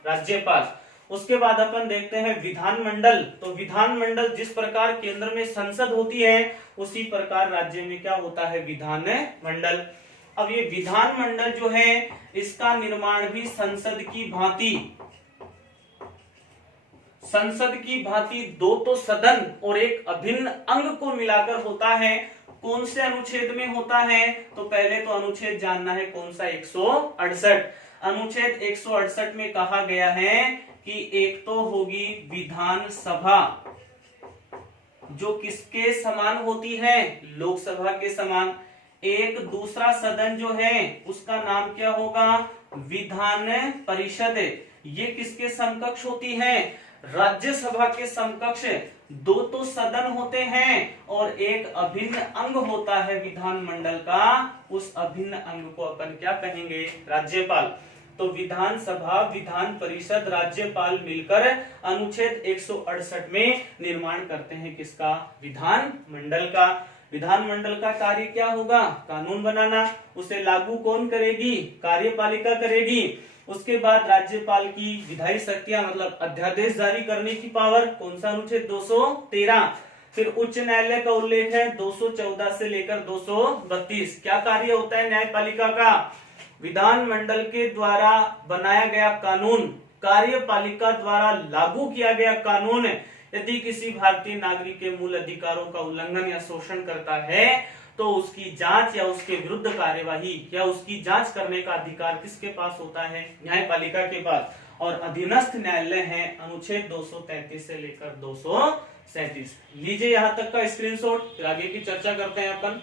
राज्यपाल। उसके बाद अपन देखते हैं विधानमंडल। तो विधानमंडल जिस प्रकार केंद्र में संसद होती है उसी प्रकार राज्य में क्या होता है? विधानमंडल। अब ये विधानमंडल जो है इसका निर्माण भी संसद की भांति दो तो सदन और एक अभिन्न अंग को मिलाकर होता है। कौन से अनुच्छेद में होता है? तो पहले तो अनुच्छेद जानना है कौन सा? 168। अनुच्छेद 168 में कहा गया है कि एक तो होगी विधानसभा जो किसके समान होती है? लोकसभा के समान। एक दूसरा सदन जो है उसका नाम क्या होगा? विधान परिषद। ये किसके समकक्ष होती है? राज्यसभा के समकक्ष। दो तो सदन होते हैं और एक अभिन्न अंग होता है विधानमंडल का। उस अभिन्न अंग को अपन क्या कहेंगे? राज्यपाल। तो विधानसभा, विधान परिषद, राज्यपाल मिलकर अनुच्छेद 168 में निर्माण करते हैं किसका? विधानमंडल का। विधानमंडल का कार्य क्या होगा? कानून बनाना। उसे लागू कौन करेगी? कार्यपालिका करेगी। उसके बाद राज्यपाल की विधायी शक्तियां मतलब अध्यादेश जारी करने की पावर। कौन सा अनुच्छेद? 213। फिर उच्च न्यायालय का उल्लेख है 214 से लेकर 232। क्या कार्य होता है न्यायपालिका का? विधानमंडल के द्वारा बनाया गया कानून, कार्यपालिका द्वारा लागू किया गया कानून यदि किसी भारतीय नागरिक के मूल अधिकारों का उल्लंघन या शोषण करता है तो उसकी जांच या उसके विरुद्ध कार्यवाही या उसकी जांच करने का अधिकार किसके पास होता है? न्यायपालिका के पास। और अधीनस्थ न्यायालय है अनुच्छेद 233 से लेकर 237। लीजिए यहां तक का स्क्रीनशॉट, फिर आगे की चर्चा करते हैं अपन।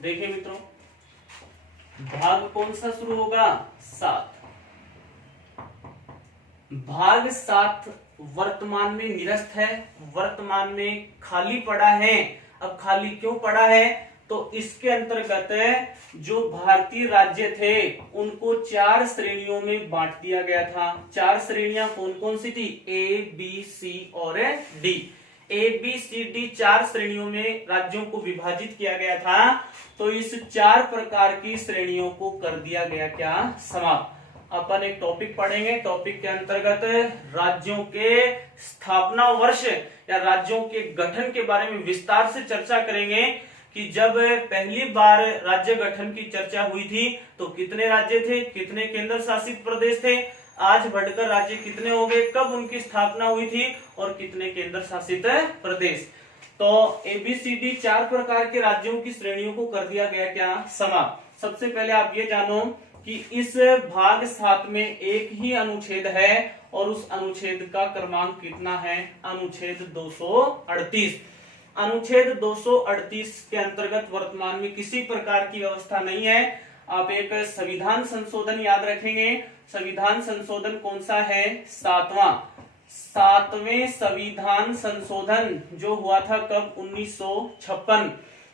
देखिए मित्रों, भाग कौन सा शुरू होगा? 7। भाग 7 वर्तमान में निरस्त है, वर्तमान में खाली पड़ा है। अब खाली क्यों पड़ा है? तो इसके अंतर्गत जो भारतीय राज्य थे उनको 4 श्रेणियों में बांट दिया गया था। 4 श्रेणियां कौन कौन सी थी? A, B, C और D। A, B, C, D 4 श्रेणियों में राज्यों को विभाजित किया गया था। तो इस 4 प्रकार की श्रेणियों को कर दिया गया क्या? समाप्त। अपन एक टॉपिक पढ़ेंगे। टॉपिक के अंतर्गत राज्यों के स्थापना वर्ष या राज्यों के गठन के बारे में विस्तार से चर्चा करेंगे कि जब पहली बार राज्य गठन की चर्चा हुई थी तो कितने राज्य थे, कितने केंद्र शासित प्रदेश थे, आज बढ़कर राज्य कितने हो गए, कब उनकी स्थापना हुई थी और कितने केंद्र शासित प्रदेश। तो ABCD 4 प्रकार के राज्यों की श्रेणियों को कर दिया गया क्या? समाप्त। सबसे पहले आप ये जानो कि इस भाग 7 में एक ही अनुच्छेद है और उस अनुच्छेद का क्रमांक कितना है? अनुच्छेद 238। अनुच्छेद 238 के अंतर्गत वर्तमान में किसी प्रकार की व्यवस्था नहीं है। आप एक संविधान संशोधन याद रखेंगे। संविधान संशोधन कौन सा है? 7वें संविधान संशोधन जो हुआ था कब? 1956।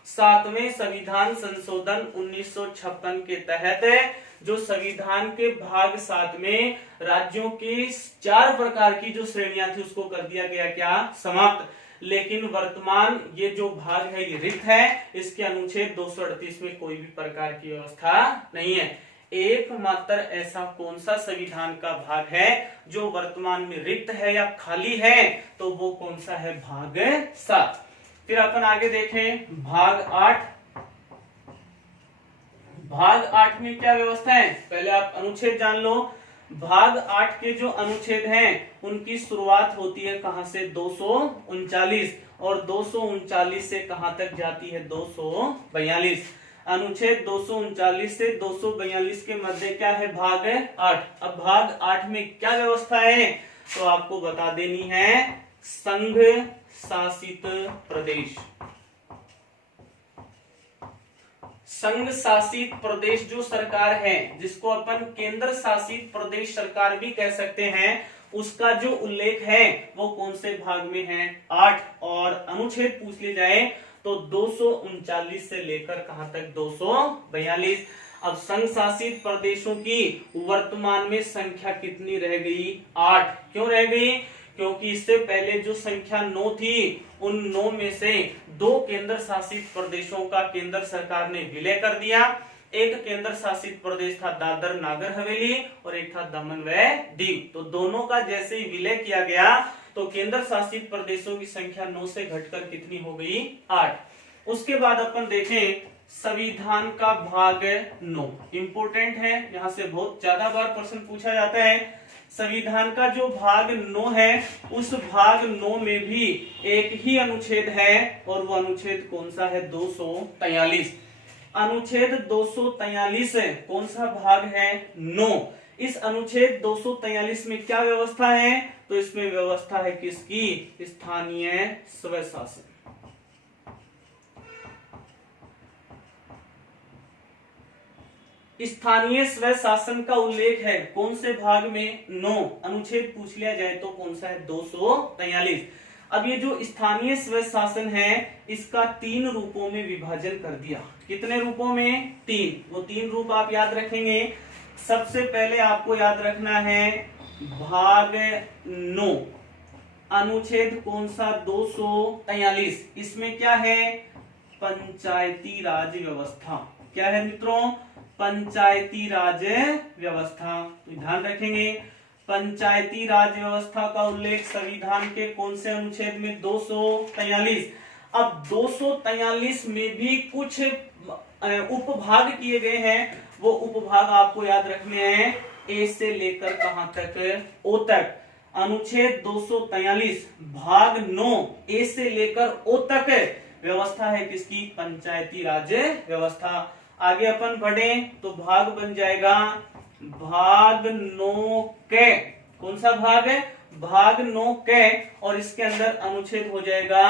7वें संविधान संशोधन 1956 के तहत जो संविधान के भाग 7 में राज्यों की 4 प्रकार की जो श्रेणियां थी उसको कर दिया गया क्या? समाप्त। लेकिन वर्तमान ये जो भाग है ये रिक्त है। इसके अनुच्छेद 238 में कोई भी प्रकार की व्यवस्था नहीं है। एकमात्र ऐसा कौन सा संविधान का भाग है जो वर्तमान में रिक्त है या खाली है? तो वो कौन सा है? भाग 7। फिर अपन आगे देखें भाग 8। भाग 8 में क्या व्यवस्था है? पहले आप अनुच्छेद जान लो। भाग 8 के जो अनुच्छेद हैं उनकी शुरुआत होती है कहां से? 239 और 239 से कहां तक जाती है? 242। अनुच्छेद 239 से 242 के मध्य क्या है? भाग 8। अब भाग 8 में क्या व्यवस्था है तो आपको बता देनी है। संघ शासित प्रदेश। संघ शासित प्रदेश जो सरकार है, जिसको अपन केंद्र शासित प्रदेश सरकार भी कह सकते हैं, उसका जो उल्लेख है वो कौन से भाग में है? 8। और अनुच्छेद पूछ ली जाए तो 239 से लेकर कहां तक? 242। अब संघ शासित प्रदेशों की वर्तमान में संख्या कितनी रह गई? 8। क्यों रह गई? क्योंकि इससे पहले जो संख्या 9 थी, उन 9 में से 2 केंद्र शासित प्रदेशों का केंद्र सरकार ने विलय कर दिया। एक केंद्र शासित प्रदेश था दादर नागर हवेली और एक था दमन व दीव। तो दोनों का जैसे ही विलय किया गया तो केंद्र शासित प्रदेशों की संख्या 9 से घटकर कितनी हो गई? 8। उसके बाद अपन देखें संविधान का भाग 9, इंपोर्टेंट है, यहां से बहुत ज्यादा बार प्रश्न पूछा जाता है। संविधान का जो भाग 9 है, उस भाग 9 में भी एक ही अनुच्छेद है और वो अनुच्छेद कौन सा है? 243। अनुच्छेद 243 कौन सा भाग है? 9। इस अनुच्छेद 243 में क्या व्यवस्था है? तो इसमें व्यवस्था है किसकी? स्थानीय स्वशासन। स्थानीय स्वशासन का उल्लेख है कौन से भाग में? 9। अनुच्छेद पूछ लिया जाए तो कौन सा है? 243। अब ये जो स्थानीय स्वशासन है, इसका 3 रूपों में विभाजन कर दिया। कितने रूपों में? 3। वो 3 रूप आप याद रखेंगे। सबसे पहले आपको याद रखना है भाग 9, अनुच्छेद कौन सा? 243। इसमें क्या है? पंचायती राज व्यवस्था। क्या है मित्रों? पंचायती राज व्यवस्था। तो ध्यान रखेंगे, पंचायती राज व्यवस्था का उल्लेख संविधान के कौन से अनुच्छेद में? 243। अब 243 में भी कुछ उपभाग किए गए हैं, वो उपभाग आपको याद रखने हैं। ए से लेकर कहां तक? ओ तक। अनुच्छेद 243 भाग 9 ए से लेकर ओ तक व्यवस्था है किसकी? पंचायती राज व्यवस्था। आगे अपन बढ़े तो भाग बन जाएगा भाग 9 के। कौन सा भाग है? भाग 9 के। और इसके अंदर अनुच्छेद हो जाएगा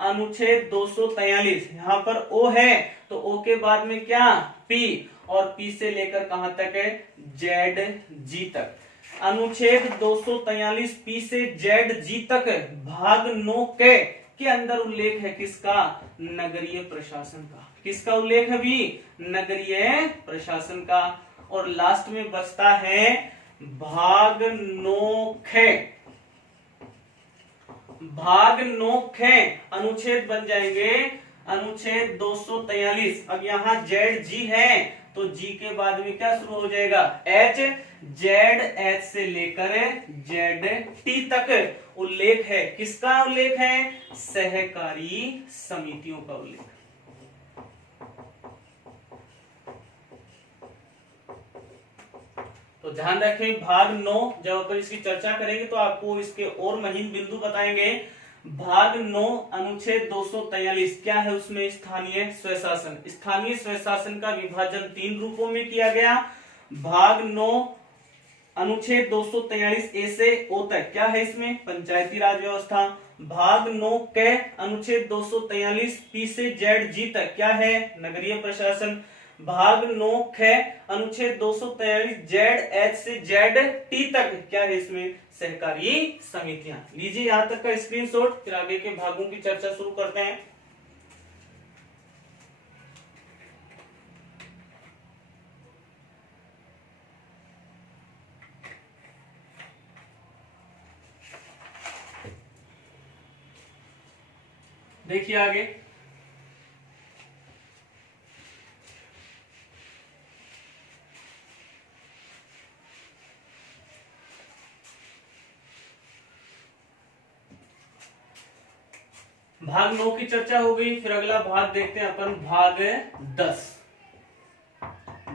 अनुच्छेद 243। यहाँ पर ओ है तो ओ के बाद में क्या? पी, और पी से लेकर कहां तक है? जेड जी तक। अनुच्छेद 243 पी से जेड जी तक भाग 9 के अंदर उल्लेख है किसका? नगरीय प्रशासन का। किसका उल्लेख है भी? नगरीय प्रशासन का। और लास्ट में बचता है भाग 9 खे। भाग 9 खे अनुच्छेद बन जाएंगे अनुच्छेद 243। अब यहाँ जेड जी है तो जी के बाद में क्या शुरू हो जाएगा? एच। जेड एच से लेकर जेड टी तक उल्लेख है। किसका उल्लेख है? सहकारी समितियों का उल्लेख। तो ध्यान रखें भाग 9, जब अपन इसकी चर्चा करेंगे तो आपको इसके और महीन बिंदु बताएंगे। भाग 9 अनुच्छेद 243 क्या है? उसमें स्थानीय स्वशासन। स्थानीय स्वशासन का विभाजन 3 रूपों में किया गया। भाग 9 अनुच्छेद 243 ए से ओ तक क्या है? इसमें पंचायती राज व्यवस्था। भाग 9 के अनुच्छेद 243 पी से जेड जी तक क्या है? नगरीय प्रशासन। भाग 9 खे अनुच्छेद 243 जेड एच से जेड टी तक क्या है? इसमें सहकारी समितियां। लीजिए यहां तक का स्क्रीनशॉट, फिर आगे के भागों की चर्चा शुरू करते हैं। देखिए आगे भाग 9 की चर्चा हो गई। फिर अगला भाग देखते हैं अपन भाग 10।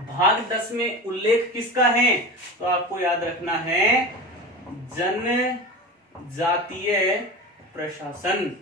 भाग 10 में उल्लेख किसका है? तो आपको याद रखना है जनजातीय प्रशासन।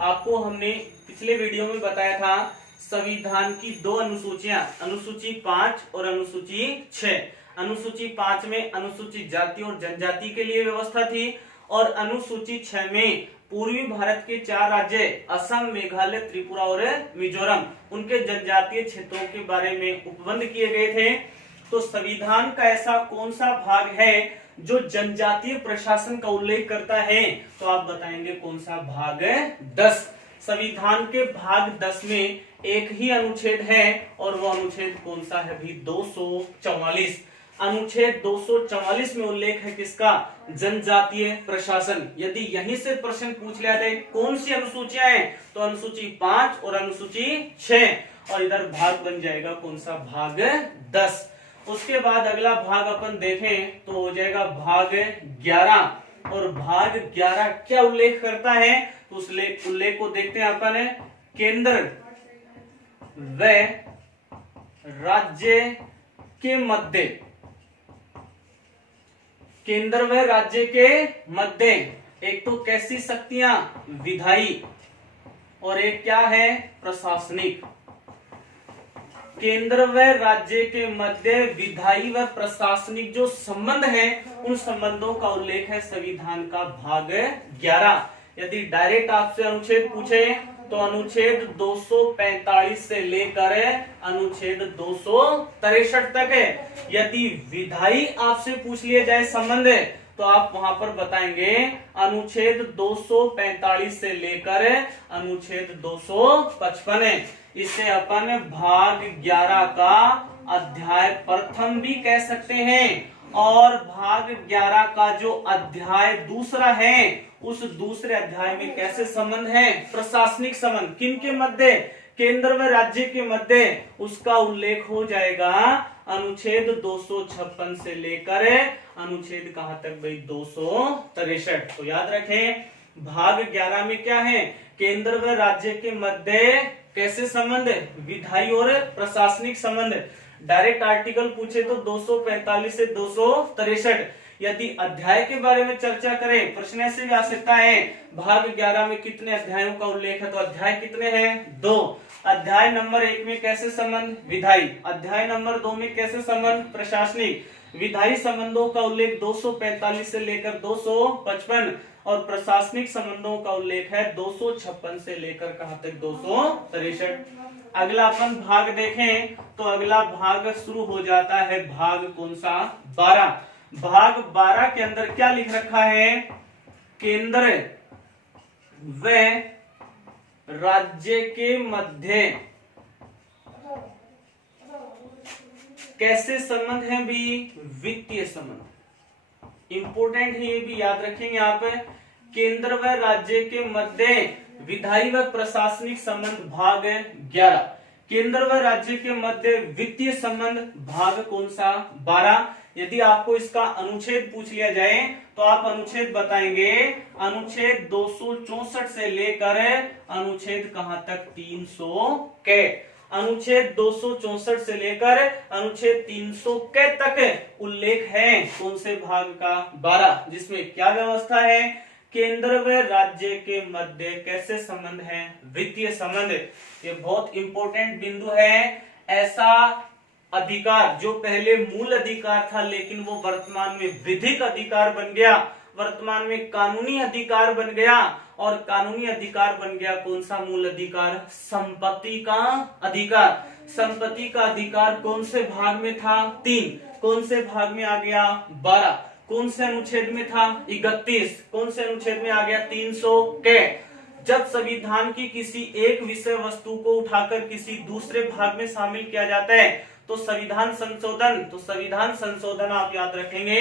आपको हमने पिछले वीडियो में बताया था संविधान की 2 अनुसूचियां, अनुसूची 5 और अनुसूची 6। अनुसूची 5 में अनुसूचित जाति और जनजाति के लिए व्यवस्था थी और अनुसूची 6 में पूर्वी भारत के 4 राज्य असम, मेघालय, त्रिपुरा और मिजोरम उनके जनजातीय क्षेत्रों के बारे में उपबंध किए गए थे। तो संविधान का ऐसा कौन सा भाग है जो जनजातीय प्रशासन का उल्लेख करता है? तो आप बताएंगे कौन सा भाग है? 10। संविधान के भाग 10 में एक ही अनुच्छेद है और वो अनुच्छेद कौन सा है भी? 244। अनुच्छेद 244 में उल्लेख है किसका? जनजातीय प्रशासन। यदि यहीं से प्रश्न पूछ लिया जाए कौन सी अनुसूचियां हैं, तो अनुसूची 5 और अनुसूची 6 और इधर भाग बन जाएगा कौन सा? भाग 10। उसके बाद अगला भाग अपन देखें तो हो जाएगा भाग 11 और भाग 11 क्या उल्लेख करता है? तो उस उल्लेख को देखते हैं अपन। केंद्र व राज्य के मध्य, केंद्र व राज्य के मध्य एक तो कैसी शक्तियां? विधायी और एक क्या है? प्रशासनिक। केंद्र व राज्य के मध्य विधायी व प्रशासनिक जो संबंध है उन संबंधों का उल्लेख है संविधान का भाग 11। यदि डायरेक्ट आपसे अनुच्छेद पूछे तो अनुच्छेद 245 से लेकर अनुच्छेद 263 तक है। यदि विधायी आपसे पूछ लिया जाए संबंध तो आप वहां पर बताएंगे अनुच्छेद 245 से लेकर अनुच्छेद 255 है। इसे अपन भाग 11 का अध्याय प्रथम भी कह सकते हैं और भाग 11 का जो अध्याय दूसरा है उस दूसरे अध्याय में कैसे संबंध है? प्रशासनिक संबंध। किन के मध्य? केंद्र व राज्य के मध्य। उसका उल्लेख हो जाएगा अनुच्छेद 256 से लेकर अनुच्छेद कहां तक भाई? 263। तो याद रखें भाग 11 में क्या है? केंद्र व राज्य के मध्य कैसे संबंध? विधायी और प्रशासनिक संबंध। डायरेक्ट आर्टिकल पूछे तो 245 से 263। यदि अध्याय के बारे में चर्चा करें, प्रश्न ऐसे भी आ सकता है भाग 11 में कितने अध्यायों का उल्लेख है? तो अध्याय कितने हैं? 2। अध्याय नंबर 1 में कैसे संबंध? विधायी। अध्याय नंबर 2 में कैसे संबंध? प्रशासनिक। विधायी संबंधों का उल्लेख 245 से लेकर 255 और प्रशासनिक संबंधों का उल्लेख है 256 से लेकर कहां तक? 263। अगला अपन भाग देखें तो अगला भाग शुरू हो जाता है भाग कौन सा? 12। भाग 12 के अंदर क्या लिख रखा है? केंद्र व राज्य के मध्य कैसे संबंध है भी? वित्तीय संबंध। इंपोर्टेंट है, ये भी याद रखेंगे आप। केंद्र व राज्य के मध्य विधायी व प्रशासनिक संबंध भाग 11। केंद्र व राज्य के मध्य वित्तीय संबंध भाग कौन सा? 12। यदि आपको इसका अनुच्छेद पूछ लिया जाए तो आप अनुच्छेद बताएंगे अनुच्छेद 264 से लेकर अनुच्छेद कहां तक? 300 के। अनुच्छेद 264 से लेकर अनुच्छेद 300 के तक उल्लेख है कौन से भाग का? 12, जिसमें क्या व्यवस्था है? केंद्र व राज्य के मध्य कैसे संबंध है? वित्तीय संबंध। ये बहुत इंपॉर्टेंट बिंदु है। ऐसा अधिकार जो पहले मूल अधिकार था लेकिन वो वर्तमान में विधिक अधिकार बन गया, वर्तमान में कानूनी अधिकार बन गया और कानूनी अधिकार बन गया कौन सा मूल अधिकार? संपत्ति का अधिकार। संपत्ति का अधिकार कौन से भाग में था? 3। कौन से भाग में आ गया? 12। कौन से अनुच्छेद में था? 31। कौन से अनुच्छेद में आ गया? 300 के। जब संविधान की किसी एक विषय वस्तु को उठाकर किसी दूसरे भाग में शामिल किया जाता है तो संविधान संशोधन, तो संविधान संशोधन आप याद रखेंगे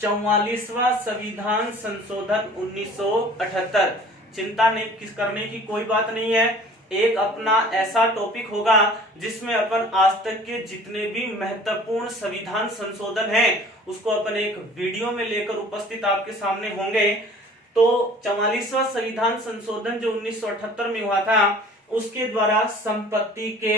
44वां संविधान संशोधन 1978। चिंता नहीं करने की कोई बात नहीं है। एक अपना ऐसा टॉपिक होगा जिसमें अपन आज तक के जितने भी महत्वपूर्ण संविधान संशोधन हैं उसको अपन एक वीडियो में लेकर उपस्थित आपके सामने होंगे। तो 44वां संविधान संशोधन जो 1978 में हुआ था उसके द्वारा संपत्ति के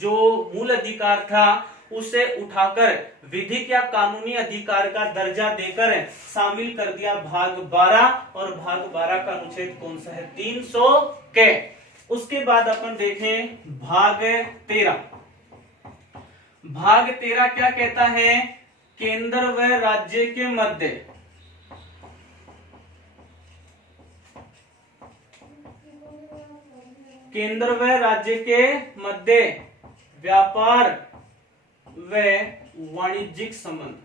जो मूल अधिकार था उसे उठाकर विधिक या कानूनी अधिकार का दर्जा देकर शामिल कर दिया भाग 12 और भाग 12 का अनुच्छेद कौन सा है? 300 के। उसके बाद अपन देखें भाग 13। भाग 13 क्या कहता है? केंद्र व राज्य के मध्य केंद्र व राज्य के मध्य व्यापार व वाणिज्यिक संबंध।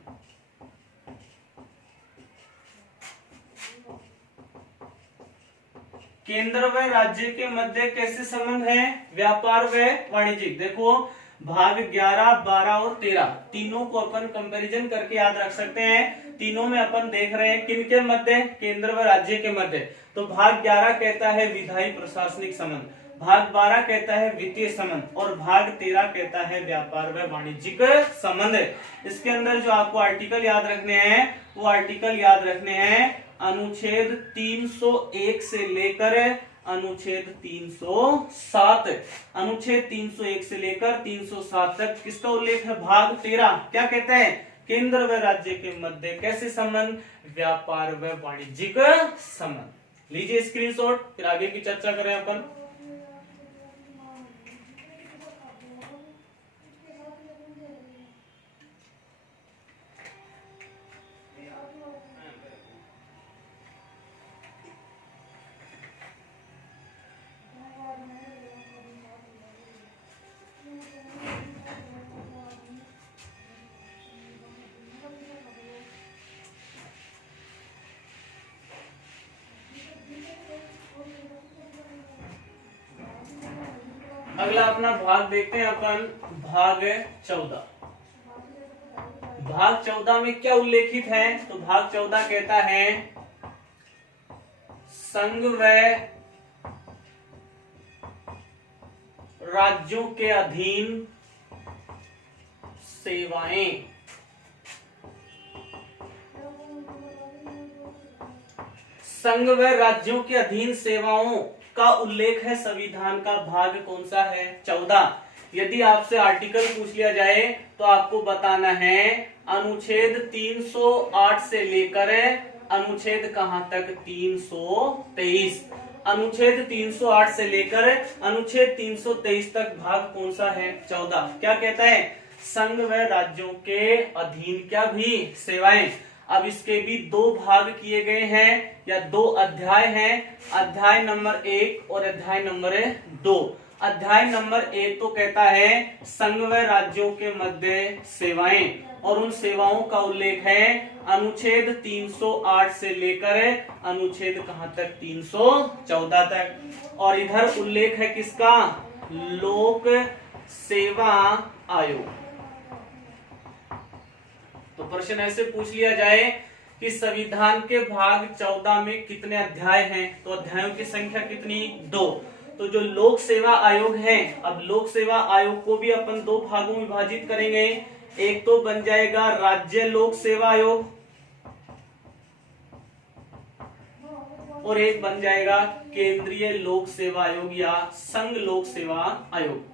केंद्र व राज्य के मध्य कैसे संबंध है? व्यापार व वाणिज्यिक। देखो भाग 11, 12 और 13 तीनों को अपन कंपैरिजन करके याद रख सकते हैं। तीनों में अपन देख रहे हैं किन के मध्य? केंद्र व राज्य के मध्य। तो भाग 11 कहता है विधायी प्रशासनिक संबंध, भाग 12 कहता है वित्तीय संबंध और भाग 13 कहता है व्यापार व वाणिज्यिक संबंध। इसके अंदर जो आपको आर्टिकल याद रखने हैं वो आर्टिकल याद रखने हैं अनुच्छेद 301 से लेकर अनुच्छेद 307। अनुच्छेद 301 से लेकर 307 तक किसका उल्लेख है? भाग 13 क्या कहता है? केंद्र व राज्य के मध्य कैसे संबंध? व्यापार व वाणिज्यिक संबंध। लीजिए स्क्रीनशॉट, फिर आगे की चर्चा करें अपन। अगला अपना भाग देखते हैं अपन, भाग 14। भाग 14 में क्या उल्लेखित है? तो भाग 14 कहता है संघ व राज्यों के अधीन सेवाएं। संघ व राज्यों के अधीन सेवाओं का उल्लेख है संविधान का भाग कौन सा है? 14। यदि आपसे आर्टिकल पूछ लिया जाए तो आपको बताना है अनुच्छेद 308 से लेकर अनुच्छेद कहां तक? 323। अनुच्छेद 308 से लेकर अनुच्छेद 323 तक भाग कौन सा है? 14। क्या कहता है? संघ व राज्यों के अधीन क्या भी सेवाएं। अब इसके भी दो भाग किए गए हैं या दो अध्याय हैं, अध्याय नंबर 1 और अध्याय नंबर 2। अध्याय नंबर 1 तो कहता है संघ व राज्यों के मध्य सेवाएं और उन सेवाओं का उल्लेख है अनुच्छेद 308 से लेकर अनुच्छेद कहां तक? 314 तक। और इधर उल्लेख है किसका? लोक सेवा आयोग। तो प्रश्न ऐसे पूछ लिया जाए कि संविधान के भाग 14 में कितने अध्याय हैं? तो अध्यायों की संख्या कितनी? 2। तो जो लोक सेवा आयोग है, अब लोक सेवा आयोग को भी अपन दो भागों में विभाजित करेंगे। एक तो बन जाएगा राज्य लोक सेवा आयोग और एक बन जाएगा केंद्रीय लोक सेवा आयोग या संघ लोक सेवा आयोग।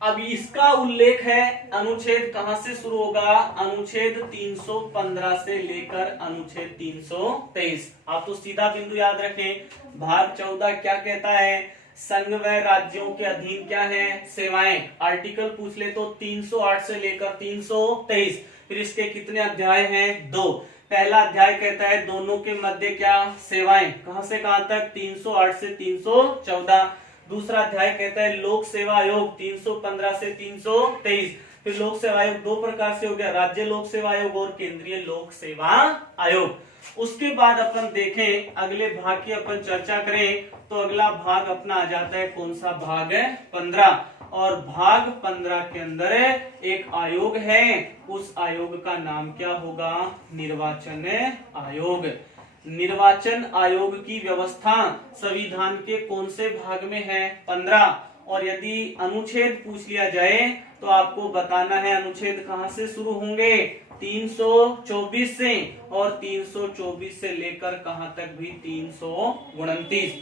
अब इसका उल्लेख है अनुच्छेद कहां से शुरू होगा? अनुच्छेद 315 से लेकर अनुच्छेद 323। आप तो सीधा बिंदु याद रखें। भाग 14 क्या कहता है? संघ व राज्यों के अधीन क्या है? सेवाएं। आर्टिकल पूछ ले तो 308 से लेकर 323। फिर इसके कितने अध्याय हैं? 2। पहला अध्याय कहता है दोनों के मध्य क्या? सेवाएं। कहां से कहां तक? 308 से 314। दूसरा अध्याय कहता है लोक सेवा आयोग 315 से 323। फिर लोक सेवा आयोग दो प्रकार से हो गया, राज्य लोक सेवा आयोग और केंद्रीय लोक सेवा आयोग। उसके बाद अपन देखें अगले भाग की अपन चर्चा करें तो अगला भाग अपना आ जाता है कौन सा? भाग 15। और भाग 15 के अंदर एक आयोग है, उस आयोग का नाम क्या होगा? निर्वाचन आयोग। निर्वाचन आयोग की व्यवस्था संविधान के कौन से भाग में है? 15। और यदि अनुच्छेद पूछ लिया जाए तो आपको बताना है अनुच्छेद कहां से शुरू होंगे? 324 से, और 324 से लेकर कहां तक भी? 329।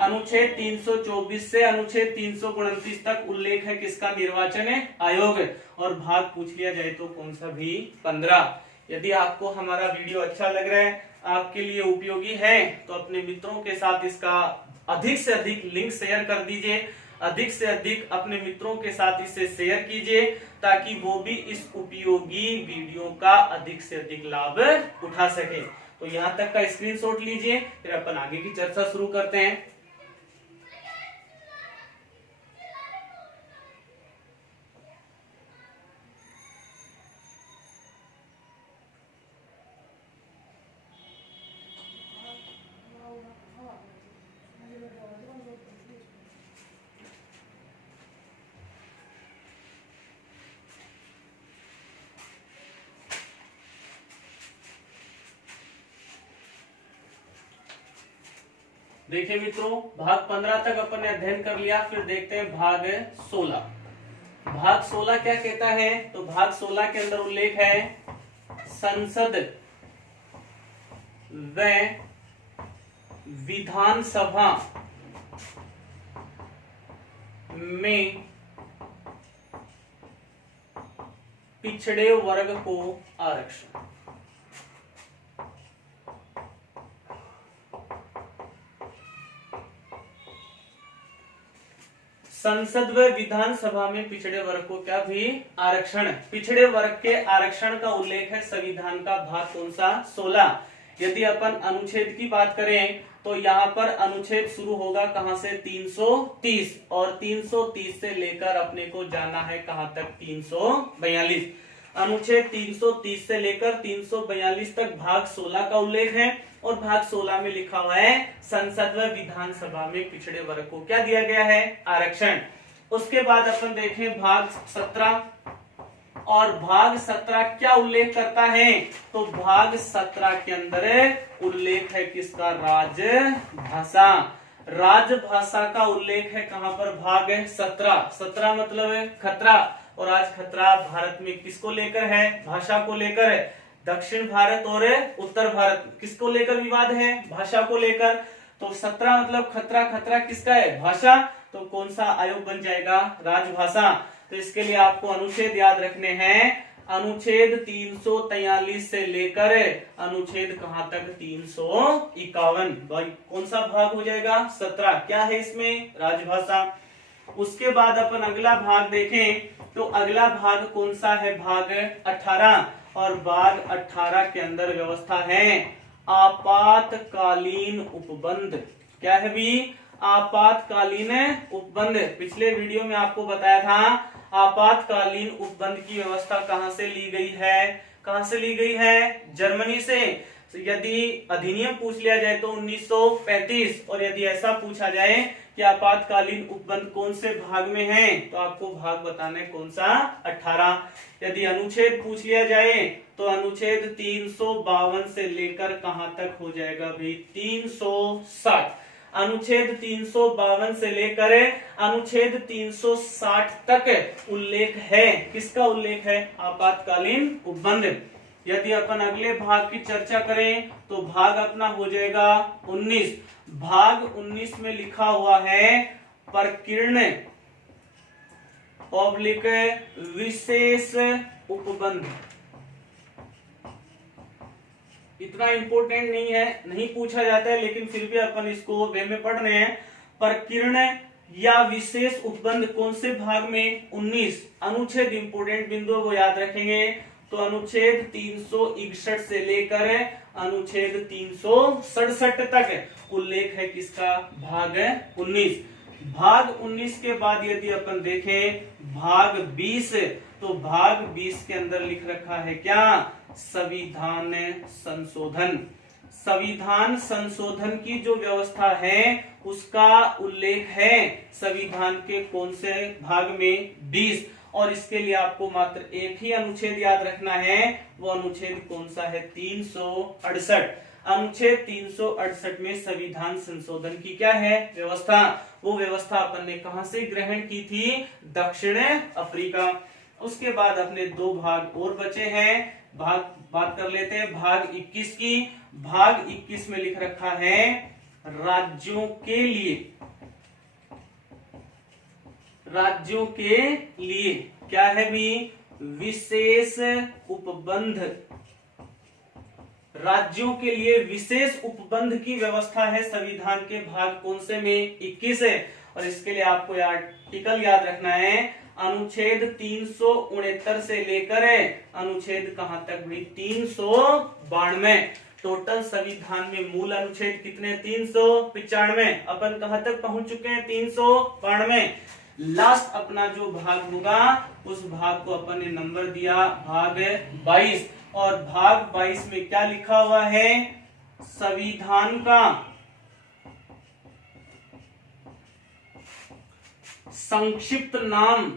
अनुच्छेद 324 से अनुच्छेद 329 तक उल्लेख है किसका? निर्वाचन आयोग। और भाग पूछ लिया जाए तो कौन सा भी? 15। यदि आपको हमारा वीडियो अच्छा लग रहा है, आपके लिए उपयोगी है, तो अपने मित्रों के साथ इसका अधिक से अधिक लिंक शेयर कर दीजिए। अधिक से अधिक अपने मित्रों के साथ इसे शेयर कीजिए ताकि वो भी इस उपयोगी वीडियो का अधिक से अधिक लाभ उठा सके। तो यहाँ तक का स्क्रीनशॉट लीजिए, फिर अपन आगे की चर्चा शुरू करते हैं। देखिए मित्रों, भाग 15 तक अपन ने अध्ययन कर लिया। फिर देखते हैं भाग 16। भाग 16 क्या कहता है? तो भाग 16 के अंदर उल्लेख है संसद व विधानसभा में पिछड़े वर्ग को आरक्षण। संसद व विधानसभा में पिछड़े वर्ग को क्या भी आरक्षण। पिछड़े वर्ग के आरक्षण का उल्लेख है संविधान का भाग कौन सा? 16। यदि अपन अनुच्छेद की बात करें तो यहाँ पर अनुच्छेद शुरू होगा कहां से? 330, और 330 से लेकर अपने को जाना है कहां तक? 342। अनुच्छेद 330 से लेकर 342 तक भाग 16 का उल्लेख है, और भाग 16 में लिखा हुआ है संसद व विधानसभा में पिछड़े वर्ग को क्या दिया गया है? आरक्षण। उसके बाद अपन देखें भाग 17, और भाग 17 क्या उल्लेख करता है? तो भाग 17 के अंदर उल्लेख है किसका? राजभाषा। राजभाषा का उल्लेख है कहां पर? भाग 17। 17 मतलब है खतरा, और आज खतरा भारत में किसको लेकर है? भाषा को लेकर है। दक्षिण भारत और उत्तर भारत किसको लेकर विवाद है? भाषा को लेकर। तो 17 मतलब खतरा। खतरा किसका है? भाषा। तो कौन सा आयोग बन जाएगा? राजभाषा। तो इसके लिए आपको अनुच्छेद याद रखने हैं। अनुच्छेद 343 से लेकर अनुच्छेद कहां तक? 351। भाई कौन सा भाग हो जाएगा? 17। क्या है इसमें? राजभाषा। उसके बाद अपन अगला भाग देखें तो अगला भाग कौन सा है? भाग 18, और भाग 18 के अंदर व्यवस्था है आपातकालीन उपबंध। क्या है भी? आपातकालीन उपबंध। पिछले वीडियो में आपको बताया था आपातकालीन उपबंध की व्यवस्था कहां से ली गई है? कहां से ली गई है? जर्मनी से। यदि अधिनियम पूछ लिया जाए तो 1935, और यदि ऐसा पूछा जाए कि आपातकालीन उपबंध कौन से भाग में है तो आपको भाग बताना है कौन सा? 18। यदि अनुच्छेद पूछ लिया जाए तो अनुच्छेद 352 से लेकर कहां तक हो जाएगा भाई? 360। अनुच्छेद 352 से लेकर अनुच्छेद 360 तक उल्लेख है। किसका उल्लेख है? आपातकालीन उपबंध। यदि अपन अगले भाग की चर्चा करें तो भाग अपना हो जाएगा 19। भाग 19 में लिखा हुआ है प्रकीर्ण ऑब्लिक विशेष उपबंध। इतना इंपॉर्टेंट नहीं है, नहीं पूछा जाता है, लेकिन फिर भी अपन इसको वे में पढ़ रहे हैं। प्रकीर्ण या विशेष उपबंध कौन से भाग में? 19। अनुच्छेद इंपोर्टेंट बिंदु वो याद रखेंगे। तो अनुच्छेद 361 से लेकर अनुच्छेद 367 तक उल्लेख है किसका? भाग 19। भाग 19 के बाद यदि अपन देखें भाग 20, तो भाग 20 के अंदर लिख रखा है क्या? संविधान संशोधन। संविधान संशोधन की जो व्यवस्था है उसका उल्लेख है संविधान के कौन से भाग में? 20। और इसके लिए आपको मात्र एक ही अनुच्छेद याद रखना है। वो अनुच्छेद कौन सा है? 368। अनुच्छेद 368 में संविधान संशोधन की क्या है? व्यवस्था। वो व्यवस्था अपन ने कहां से ग्रहण की थी? दक्षिण अफ्रीका। उसके बाद अपने दो भाग और बचे हैं। भाग बात कर लेते हैं भाग 21 की। भाग 21 में लिख रखा है राज्यों के लिए। राज्यों के लिए क्या है भी? विशेष उपबंध। राज्यों के लिए विशेष उपबंध की व्यवस्था है संविधान के भाग कौन से में? 21 है। और इसके लिए आपको ये आर्टिकल याद रखना है। अनुच्छेद 369 से लेकर अनुच्छेद कहां तक भाई 392। टोटल संविधान में मूल अनुच्छेद कितने 395। अपन कहां तक पहुंच चुके हैं 392। लास्ट अपना जो भाग होगा उस भाग को अपन ने नंबर दिया भाग 22। और भाग 22 में क्या लिखा हुआ है, संविधान का संक्षिप्त नाम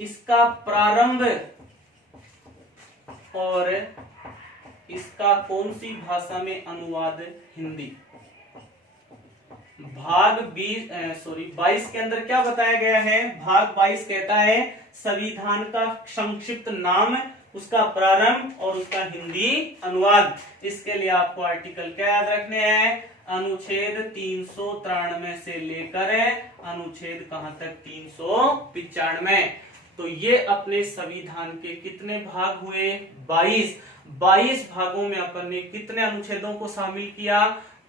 इसका प्रारंभ और इसका कौन सी भाषा में अनुवाद, हिंदी। भाग 22 के अंदर क्या बताया गया है, भाग 22 कहता है संविधान का संक्षिप्त नाम, उसका प्रारंभ और उसका हिंदी अनुवाद। इसके लिए आपको आर्टिकल क्या याद रखने हैं, अनुच्छेद 393 से लेकर अनुच्छेद कहां तक 395। तो ये अपने संविधान के कितने भाग हुए 22 भागों में अपन ने कितने अनुच्छेदों को शामिल किया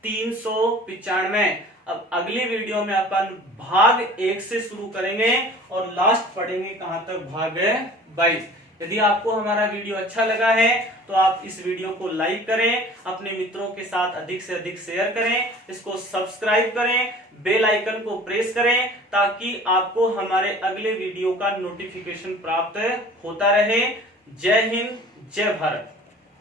395। अब अगली वीडियो में अपन भाग 1 से शुरू करेंगे और लास्ट पढ़ेंगे कहां तक, भाग 22। यदि आपको हमारा वीडियो अच्छा लगा है तो आप इस वीडियो को लाइक करें, अपने मित्रों के साथ अधिक से अधिक शेयर करें, इसको सब्सक्राइब करें, बेल आइकन को प्रेस करें ताकि आपको हमारे अगले वीडियो का नोटिफिकेशन प्राप्त होता रहे। जय हिंद, जय भारत।